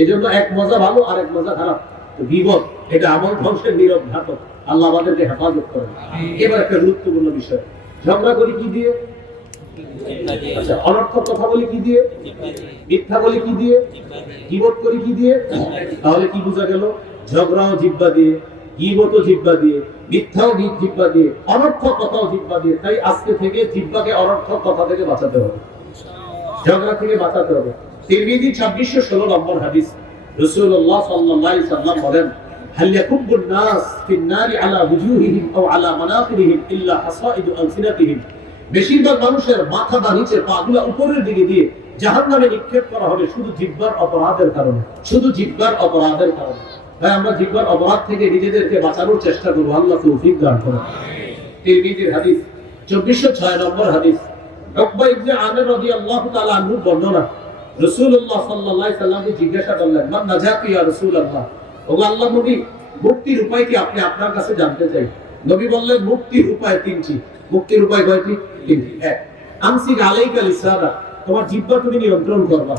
এই জন্য এক মজা ভালো আর এক মজা খারাপ। গীবত এটা আমল ধ্বংসের নীরব ঘাতক। আল্লাহ আমাদেরকে হেফাজত করেন। এবার একটা গুরুত্বপূর্ণ বিষয়, ঝগড়া করি কি দিয়ে? আচ্ছা, অনর্থক কথা বলি কি দিয়ে? মিথ্যা বলি কি দিয়ে? গীবত করি কি দিয়ে? তাহলে কি বোঝা গেল? ঝগড়াও জিহ্বা দিয়ে, গীবতও জিহ্বা দিয়ে, মিথ্যাও জিহ্বা দিয়ে, অনর্থক কথাও জিহ্বা দিয়ে। তাই আজকে থেকে জিহ্বাকে অনর্থক কথা থেকে বাঁচাতে হবে, ঝগড়া থেকে বাঁচাতে হবে। তিরমিজি 2616 নম্বর হাদিস, রাসূলুল্লাহ সাল্লাল্লাহু আলাইহি সাল্লাম বলেন, হাল ইয়াকুবুন নাস ফিন নারি আলা ওয়ুজুহিহিম আও আলা মানাকিরিহিম ইল্লা হাসাইদু আলসিনাতিহিম। বেশিরভাগ মানুষের মাথা বা নিচের পাগুলা উপরের দিকে দিয়ে জাহান্নামে নিক্ষেপ করা হবে শুধু জিহ্বার অপরাধের কারণে, শুধু জিহ্বার অপরাধের কারণে। তাই আমরা জিহ্বার অপরাধ থেকে নিজেদেরকে বাঁচানোর চেষ্টা করব। আল্লাহ তৌফিক দান করুন। তিরমিজির হাদিস 2406 নম্বর হাদিস, উকবা ইবনে আমির রাদিয়াল্লাহু তাআলা আনহু বর্ণনা, রাসূলুল্লাহ সাল্লাল্লাহু আলাইহি সাল্লামকে জিজ্ঞাসা করলেন, মান নাজাতু ইয়া রাসূলুল্লাহ, ও আল্লাহর নবী মুক্তির উপায় কি আপনি আপনার কাছে জানতে চাই। নবী বললেন, মুক্তির উপায় 3টি। মুক্তির উপায় কয়টি? 3টি। 1, আমসিক আলাইকা লিসানা, তোমার জিহ্বা তুমি নিয়ন্ত্রণ করবা।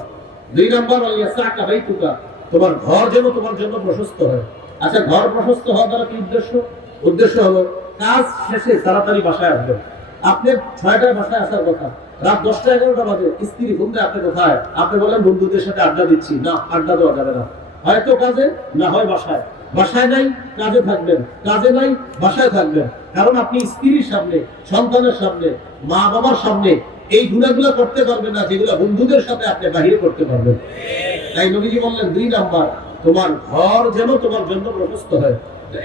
2 নাম্বার, ইয়াসাকা বাইতুকা, তোমার ঘর যেন তোমার জন্য প্রশস্ত হয়। আচ্ছা, ঘর প্রশস্ত হওয়া দ্বারা কি উদ্দেশ্য? উদ্দেশ্য হলো কাজ শেষে তাড়াতাড়ি বাসায় আসবেন। আপনি 6টায় বাসায় আসার কথা, রাত 10টা-11টা বাজে স্ত্রী ফোন দেয়, আপনি কোথায়? আপনি বলেন বন্ধুদের সাথে আড্ডা দিচ্ছি। না, আড্ডা দেওয়া যাবে না, হয়তো কাজে, না হয় বাসায়। বাসায় নাই কাজে থাকবেন, কাজে নাই বাসায় থাকবেন। কারণ আপনি স্ত্রীর সামনে, সন্তানের সামনে, মা বাবার সামনে এই গুণাগুলো করতে পারবেন না যেগুলো বন্ধুদের সাথে আপনি বাহিরে করতে পারবেন। তাই নবীজি বললেন, 2 নাম্বার, তোমার ঘর যেন তোমার জন্য প্রশস্ত হয়।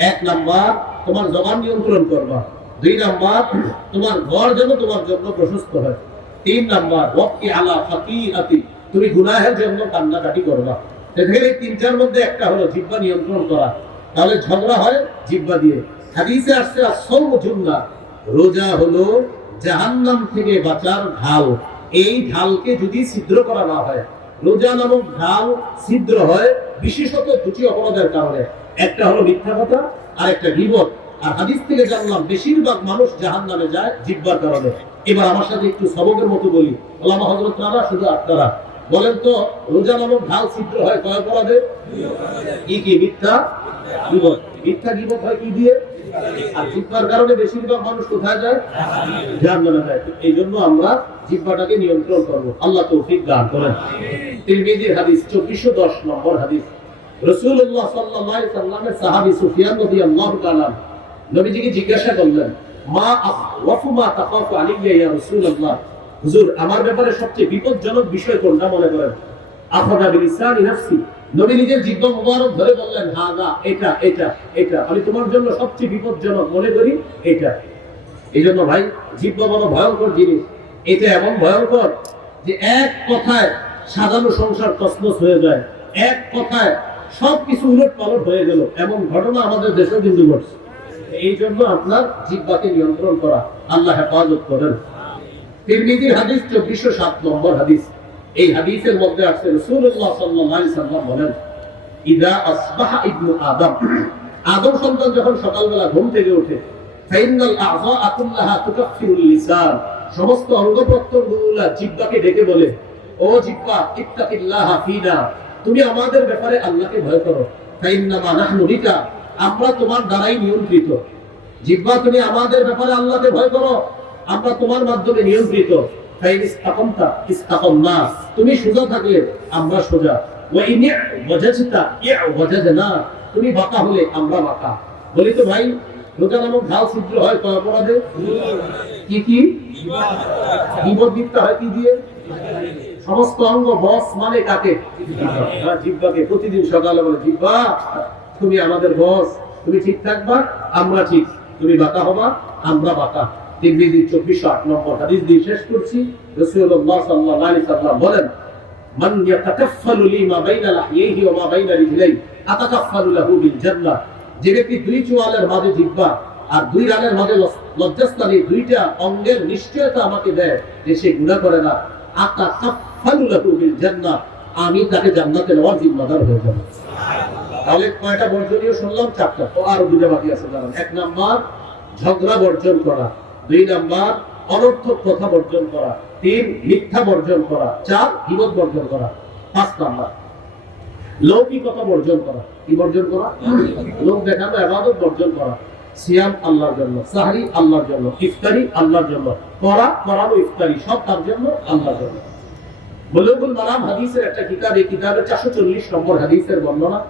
1 নাম্বার, তোমার জবান নিয়ন্ত্রণ করবা। 2 নাম্বার, তোমার ঘর যেন তোমার জন্য প্রশস্ত হয়। 3 নাম্বার, ওয়াকি আলা ফাকিআতি, তুমি গুনাহের জন্য কান্নাকাটি করবা। এখানে এই তিনটার মধ্যে একটা হলো জিহ্বা নিয়ন্ত্রণ করা। তাহলে ঝগড়া হয় জিহ্বা দিয়ে। হাদিসে আসছে আস-সাওমু জুন্নাহ, রোজা হলো জাহান্নাম থেকে বাঁচার ঢাল। এই ঢালকে যদি ছিদ্র করা না হয়, রোজা নামক ঢাল ছিদ্র হয় বিশেষত দুটি অপরাধের কারণে। একটা হলো মিথ্যা কথা, আর একটা গীবত। আর হাদিস থেকে জানলাম বেশিরভাগ মানুষ জাহান্নামে যায় জিহ্বার কারণে। এবার আমার সাথে একটু সবকের মতো বলি, ওলামা হযরতরা শুধু আপনারা বলেন তো, রোজা নামক ঢাল ছিদ্র হয় কয় অপরাধে? কি কি? মিথ্যা, গীবত। মিথ্যা গীবত হয় কি দিয়ে? আর জিহ্বার কারণে বেশিরভাগ মানুষ কোথায় যায়? জাহান্নামে যায়। এই জন্য আমরা জিহ্বাটাকে নিয়ন্ত্রণ করব। আল্লাহ তৌফিক দান করেন। তিরমিজির হাদিস 2410 নম্বর হাদিস। রাসূলুল্লাহ সাল্লাল্লাহু আলাইহি ওয়াসাল্লামের সাহাবী সুফিয়ান রাদিয়াল্লাহু তাআলা নবীজিকে জিজ্ঞাসা করলেন, মা আখওয়াফু মা তাখাফু আলাইয়া ইয়া রাসূলুল্লাহ, হুজুর আমার ব্যাপারে সবচেয়ে বিপজ্জনক বিষয় কোনটা মনে করেন? আখাযা বিলিসানি নাফসি, নবী নিজের জিহ্বা মুবারক ধরে বললেন, হাযা, এটা এটা এটা আমি তোমার জন্য সবচেয়ে বিপজ্জনক মনে করি এটা। এইজন্য ভাই, জিহ্বা বড় ভয়ঙ্কর জিনিস। এটা এমন ভয়ঙ্কর যে এক কথায় সাজানো সংসার তছনছ হয়ে যায়, এক কথায় সবকিছু উলটপালট হয়ে গেল, এমন ঘটনা আমাদের দেশেও কিন্তু ঘটছে। এই জন্য আপনার জিহ্বাকে নিয়ন্ত্রণ করা। আল্লাহ হেফাজত করেন। তিরমিজির হাদিস 2407 নম্বর হাদিস। এই হাদিসের মধ্যে আছে রাসূলুল্লাহ সাল্লাল্লাহু আলাইহি ওয়াসাল্লাম বলেন, ইদা আসবাহা ইবনু আদম, আদম সন্তান যখন সকালবেলা ঘুম থেকে ওঠে, ফাইনাল আযা কুল্লাহা তুকাফিরুল লিসান, সমস্ত অঙ্গ প্রত্যঙ্গগুলো জিহ্বাকে ডেকে বলে, ও জিহ্বা ইত্তাকিল্লাহ ফিনা, তুমি আমাদের ব্যাপারে আল্লাহকে ভয় করো। ফাইন্নামা নাহনু বিকা, আমরা তোমার দ্বারাই নিয়ন্ত্রিত। জিহ্বা তুমি আমাদের ব্যাপারে আল্লাহকে ভয় করো, আমরা তোমার মাধ্যমে নিয়ন্ত্রিত। ফাইন ইসতাকামতা ইসতাকামনা, তুমি সোজা থাকলে আমরা সোজা। ওয়া ইন ওয়াজাজতা ওয়াজাজনা, তুমি বাঁকা হলে আমরা বাঁকা। বলি তো ভাই, রোজা নামক ঢাল ছিদ্র হয় কয় অপরাধে? কি কি? গীবত মিথ্যা হয় কি দিয়ে? সমস্ত অঙ্গ বস মানে কাকে? জিহ্বাকে। প্রতিদিন সকালে বলে, জিহ্বা তুমি আমাদের বস, তুমি ঠিক থাকবা আমরা ঠিক, তুমি বাঁকা হবা আমরা বাঁকা। তিরমিজি 2408 নম্বর হাদিস দিয়ে শেষ করছি। রাসূলুল্লাহ সাল্লাল্লাহু আলাইহি ওয়াসাল্লাম বলেন, মান ইয়াতাকাফফালু লিমা বাইনা লাহইহি ওয়া মা বাইনা রিজলাইহি আতাকাফফালু লাহু বিল জান্নাহ, যে ব্যক্তি দুই চোয়ালের মাঝে জিহ্বা আর দুই রানের মাঝে লজ্জাস্থানে দুইটা অঙ্গের নিশ্চয়তা আমাকে দেয় যে সে গুনাহ করে না, আতাকাফফালু লাহু বিল জান্নাহ, আমি তাকে জান্নাতে নেওয়ার জিম্মাদার হয়ে যাব। তাহলে কয়টা বর্জনীয় শুনলাম? 4টা। ও আর দুটো বাকি আছে জানেন। 1 নাম্বার ঝগড়া বর্জন করা, 2 নাম্বার অনর্থক কথা বর্জন করা, 3 মিথ্যা বর্জন করা, 4 গীবত বর্জন করা, 5 নাম্বার লৌকিকতা বর্জন করা। কি বর্জন করা? লোক দেখানো ইবাদত বর্জন করা। সিয়াম আল্লাহর জন্য, সাহরি আল্লাহর জন্য, ইফতারি আল্লাহর জন্য, করানো ইফতারি সব তার জন্য, আল্লাহর জন্য। বুলুগুল মারাম হাদিসের একটা কিতাব, এই কিতাবের 440 নম্বর হাদিসের বর্ণনা।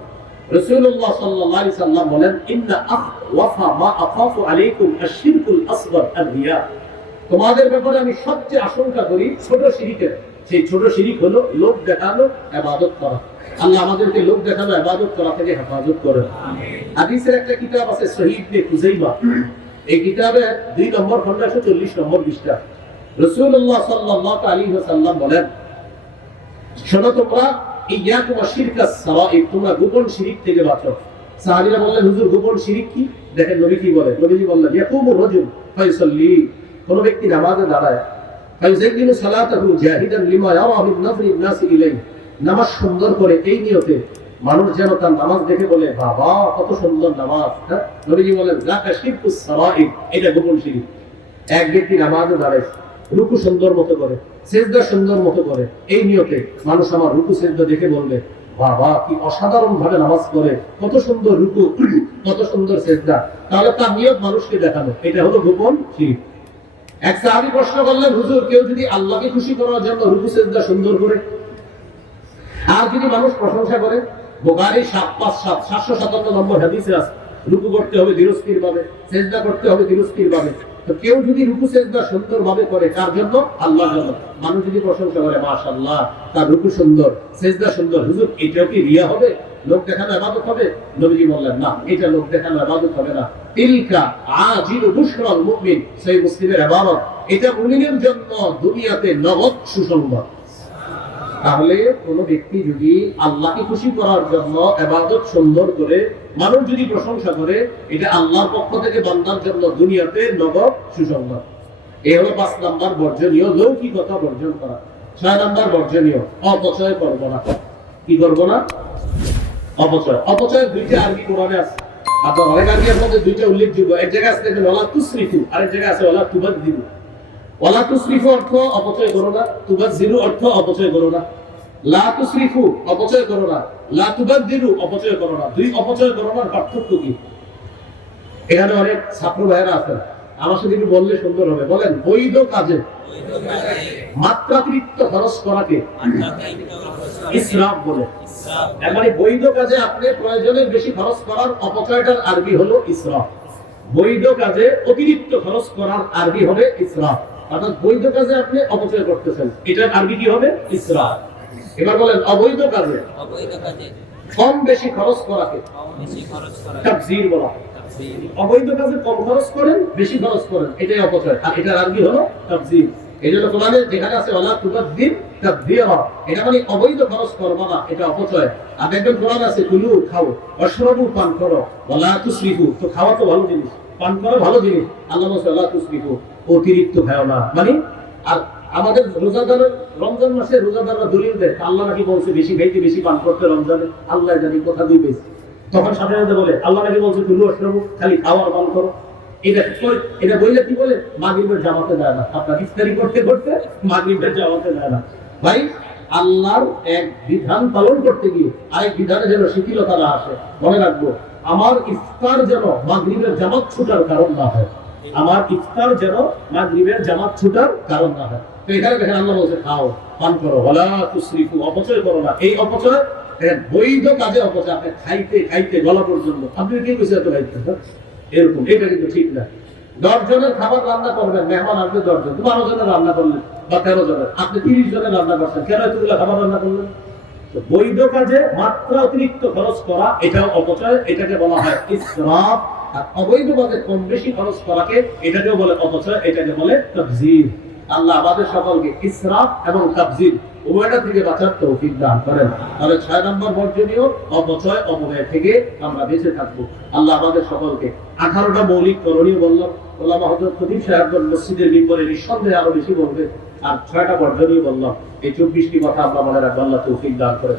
রাসূলুল্লাহ সাল্লাল্লাহু আলাইহি ওয়াসাল্লাম বলেন, ইন্না আখওয়াফা মা আখাফু আলাইকুম আশ-শিরকুল আসগর আর-রিয়া, তোমাদের ব্যাপারে আমি সবচেয়ে আশঙ্কা করি ছোট শিরকের। সেই ছোট শিরক হলো লোক দেখানো ইবাদত করা। আল্লাহ আমাদেরকে লোক দেখানো ইবাদত করা থেকে হেফাজত করেন। হাদিসের একটা কিতাব আছে সহিহ ইবনে খুযাইমা, এই কিতাবের 2 নম্বর খণ্ড 140 নম্বর পৃষ্ঠা। রাসূলুল্লাহ সাল্লাল্লাহু আলাইহি ওয়াসাল্লাম বলেন, শোনো তোমরা, ইয়াকুম আশ-শিরকাস সারাঈর, তোমরা গোপন শিরক থেকে বাঁচো। সাহাবীরা বললেন, হুজুর গোপন শিরক কি? দেখেন নবী কি বলেন। নবীজি বললেন, ইয়াকুমু রাজুল ফায়ুসাল্লি, কোন ব্যক্তি নামাজে দাঁড়ায়, ফায়ুযাইয়িনু সালাতাহু জাহিদান লিমা ইয়ারা মিন নাযরিন নাসি ইলাইহি, নামাজ সুন্দর করে এই নিয়তে মানুষ যেন তার নামাজ দেখে বলে, বাবা কত সুন্দর নামাজ। হ্যাঁ, নবীজি বলেন, যাকা শিরকুস সারাঈর, এটা গোপন শিরক। এক ব্যক্তি নামাজে দাঁড়ায়, রুকু সুন্দর মতো করে, সেজদা সুন্দর মতো করে, এই নিয়তে মানুষ আমার রুকু সেজদা দেখে বলবে, বাবা কি অসাধারণ ভাবে নামাজ করে, কত সুন্দর রুকু, কত সুন্দর সেজদা। তাহলে তার নিয়ত মানুষকে দেখানো, এটা হলো গোপন শিরক। এক সাহাবী প্রশ্ন করলেন, হুজুর কেউ যদি আল্লাহকে খুশি করার জন্য রুকু সেজদা সুন্দর করে, আর যদি মানুষ প্রশংসা করে, বুখারী 757 নম্বর হাদিসে আছে, রুকু করতে হবে ধীরস্থির ভাবে, সেজদা করতে হবে ধীরস্থির ভাবে। তো কেউ যদি রুকু সেজদা সুন্দর ভাবে করে, কার জন্য? আল্লাহর জন্য। মানুষ যদি প্রশংসা করে, মাশাআল্লাহ তার রুকু সুন্দর, সেজদা সুন্দর, হুজুর এটাও কি রিয়া হবে, লোক দেখানো ইবাদত হবে? নবীজি বললেন, না, এটা লোক দেখানো ইবাদত হবে না। তিলকা আজিলু বুশরাল মুমিন, সহিহ মুসলিমের ইবারত, এটা মুমিনের জন্য দুনিয়াতে নগদ সুসংবাদ। তাহলে কোন ব্যক্তি যদি আল্লাহকে খুশি করার জন্য ইবাদত সুন্দর করে মানুষ যদি প্রশংসা করে, এটা আল্লাহর পক্ষ থেকে বান্দার জন্য দুনিয়াতে নগদ সুসংবাদ। এই হলো 5 নাম্বার বর্জনীয়, লৌকিকতা বর্জন করা। 6 নাম্বার বর্জনীয়, অপচয় করব না। কি করব না? অপচয়। অপচয় দুইটা আরবি কোরআনে আছে। আপনার অনেক আরবির মধ্যে দুইটা উল্লেখযোগ্য। এক জায়গায় আছে ওয়ালা তুসরিফু, আরেক জায়গায় আছে ওয়ালা তুবাযযিরু। ওয়ালা তুসরিফু অর্থ অপচয় করো না, তুবাযযিরু অর্থ অপচয় করো না। লা তুসরিফু অপচয় করো না, লা তুবাযযিরু অপচয় করো না। দুই অপচয় করো না পার্থক্য কি? এখানে অনেক ছাত্র ভাইরা আছেন, আমার সাথে একটু বললে সুন্দর হবে। বলেন, বৈধ কাজে মাত্রাতিরিক্ত খরচ করাকে ইসরাফ বলে। মানে বৈধ কাজে আপনি প্রয়োজনের বেশি খরচ করার অপচয়টার আরবি হলো ইসরাফ। বৈধ কাজে অতিরিক্ত খরচ করার আরবি হবে ইসরাফ। অর্থাৎ বৈধ কাজে আপনি অপচয় করতেছেন, এটার আরবি কি হবে? ইসরাফ। এবার বলেন, অবৈধ কাজে কম বেশি খরচ করাকে তাবযীর বলা হয়। অবৈধ কাজে কম খরচ করেন, বেশি খরচ করেন, এটাই অপচয়। আর এটার আরবি হলো তাবযীর। এইজন্য কোরআনে যেখানে আছে ওয়ালা তুবাযযির তাবযীরা, এটা মানে অবৈধ খরচ করবা না, এটা অপচয়। আর একদম কোরআন আছে কুলু খাও, অশরাবু পান করো, ওয়ালা তুসরিফু, তো খাওয়া তো ভালো জিনিস, পান করা ভালো জিনিস। আল্লাহ বলেছে ওয়ালা তুসরিফু, অতিরিক্ত খাও না। মানে আর আমাদের রোজাদারের রমজান মাসে রোজাদাররা দলিল দেয় আল্লাহ নাকি বলছে বেশি খাইতে বেশি পান করতে রমজানে। আল্লাহ জানি কোথা দিয়ে পেয়েছে। তখন সাথে সাথে বলে আল্লাহ নাকি বলছে কুলু অশরাবু, খালি খাওয়া পান করো। এটা বললে কি বলে? মাগরিবের জামাতে যায় না, আপনার ইফতারি করতে করতে মাগরিবের জামাতে যায় না। ভাই, আল্লাহর এক বিধান পালন করতে গিয়ে আরেক বিধানে যেন শিথিলতা না আসে। মনে রাখবো, আমার ইফতার যেন মাগরিবের জামাত ছুটার কারণ না হয়। আমার ইফতার যেন মাগরিবের জামাত ছুটার কারণ না হয়। তো এখানে দেখেন আল্লাহ বলছে খাও, পান করো, ওয়ালা তুসরিফু, অপচয় করো না। এই অপচয় বৈধ কাজে অপচয়। আপনি খাইতে খাইতে গলা পর্যন্ত, আপনি কি কইছে এত খাইতে এরকম, এটা কিন্তু ঠিক না। 10 জনের খাবার রান্না করবেন, মেহমান আসবে 10 জন, 12 জনের রান্না করলেন বা 13 জনের, আপনি 30 জনের রান্না করছেন, কেন এতগুলো খাবার রান্না করলেন? বৈধ কাজে মাত্রা অতিরিক্ত খরচ করা, এটাও অপচয়, এটাকে বলা হয় ইসরাফ। আর অবৈধ কাজে কম বেশি খরচ করাকে এটাকেও বলে অপচয়, এটাকে বলে তাবযীর। আল্লাহ আমাদের সকলকে ইসরাফ এবং তাবযীর উভয়টা থেকে বাঁচার তৌফিক দান করেন। তাহলে 6 নম্বর বর্জনীয়, অপচয় অপব্যয় থেকে আমরা বেঁচে থাকবো। আল্লাহ আমাদের সকলকে 18টা মৌলিক করণীয় বললাম। ওলামা হযরত খতিব সাহেবগণ মসজিদের মিম্বরে নিঃসন্দেহে আরো বেশি বলবে। আর 6টা বর্জনীয় বললাম। এই 24টি কথা আমরা মনে রাখবো। আল্লাহ তৌফিক দান করেন।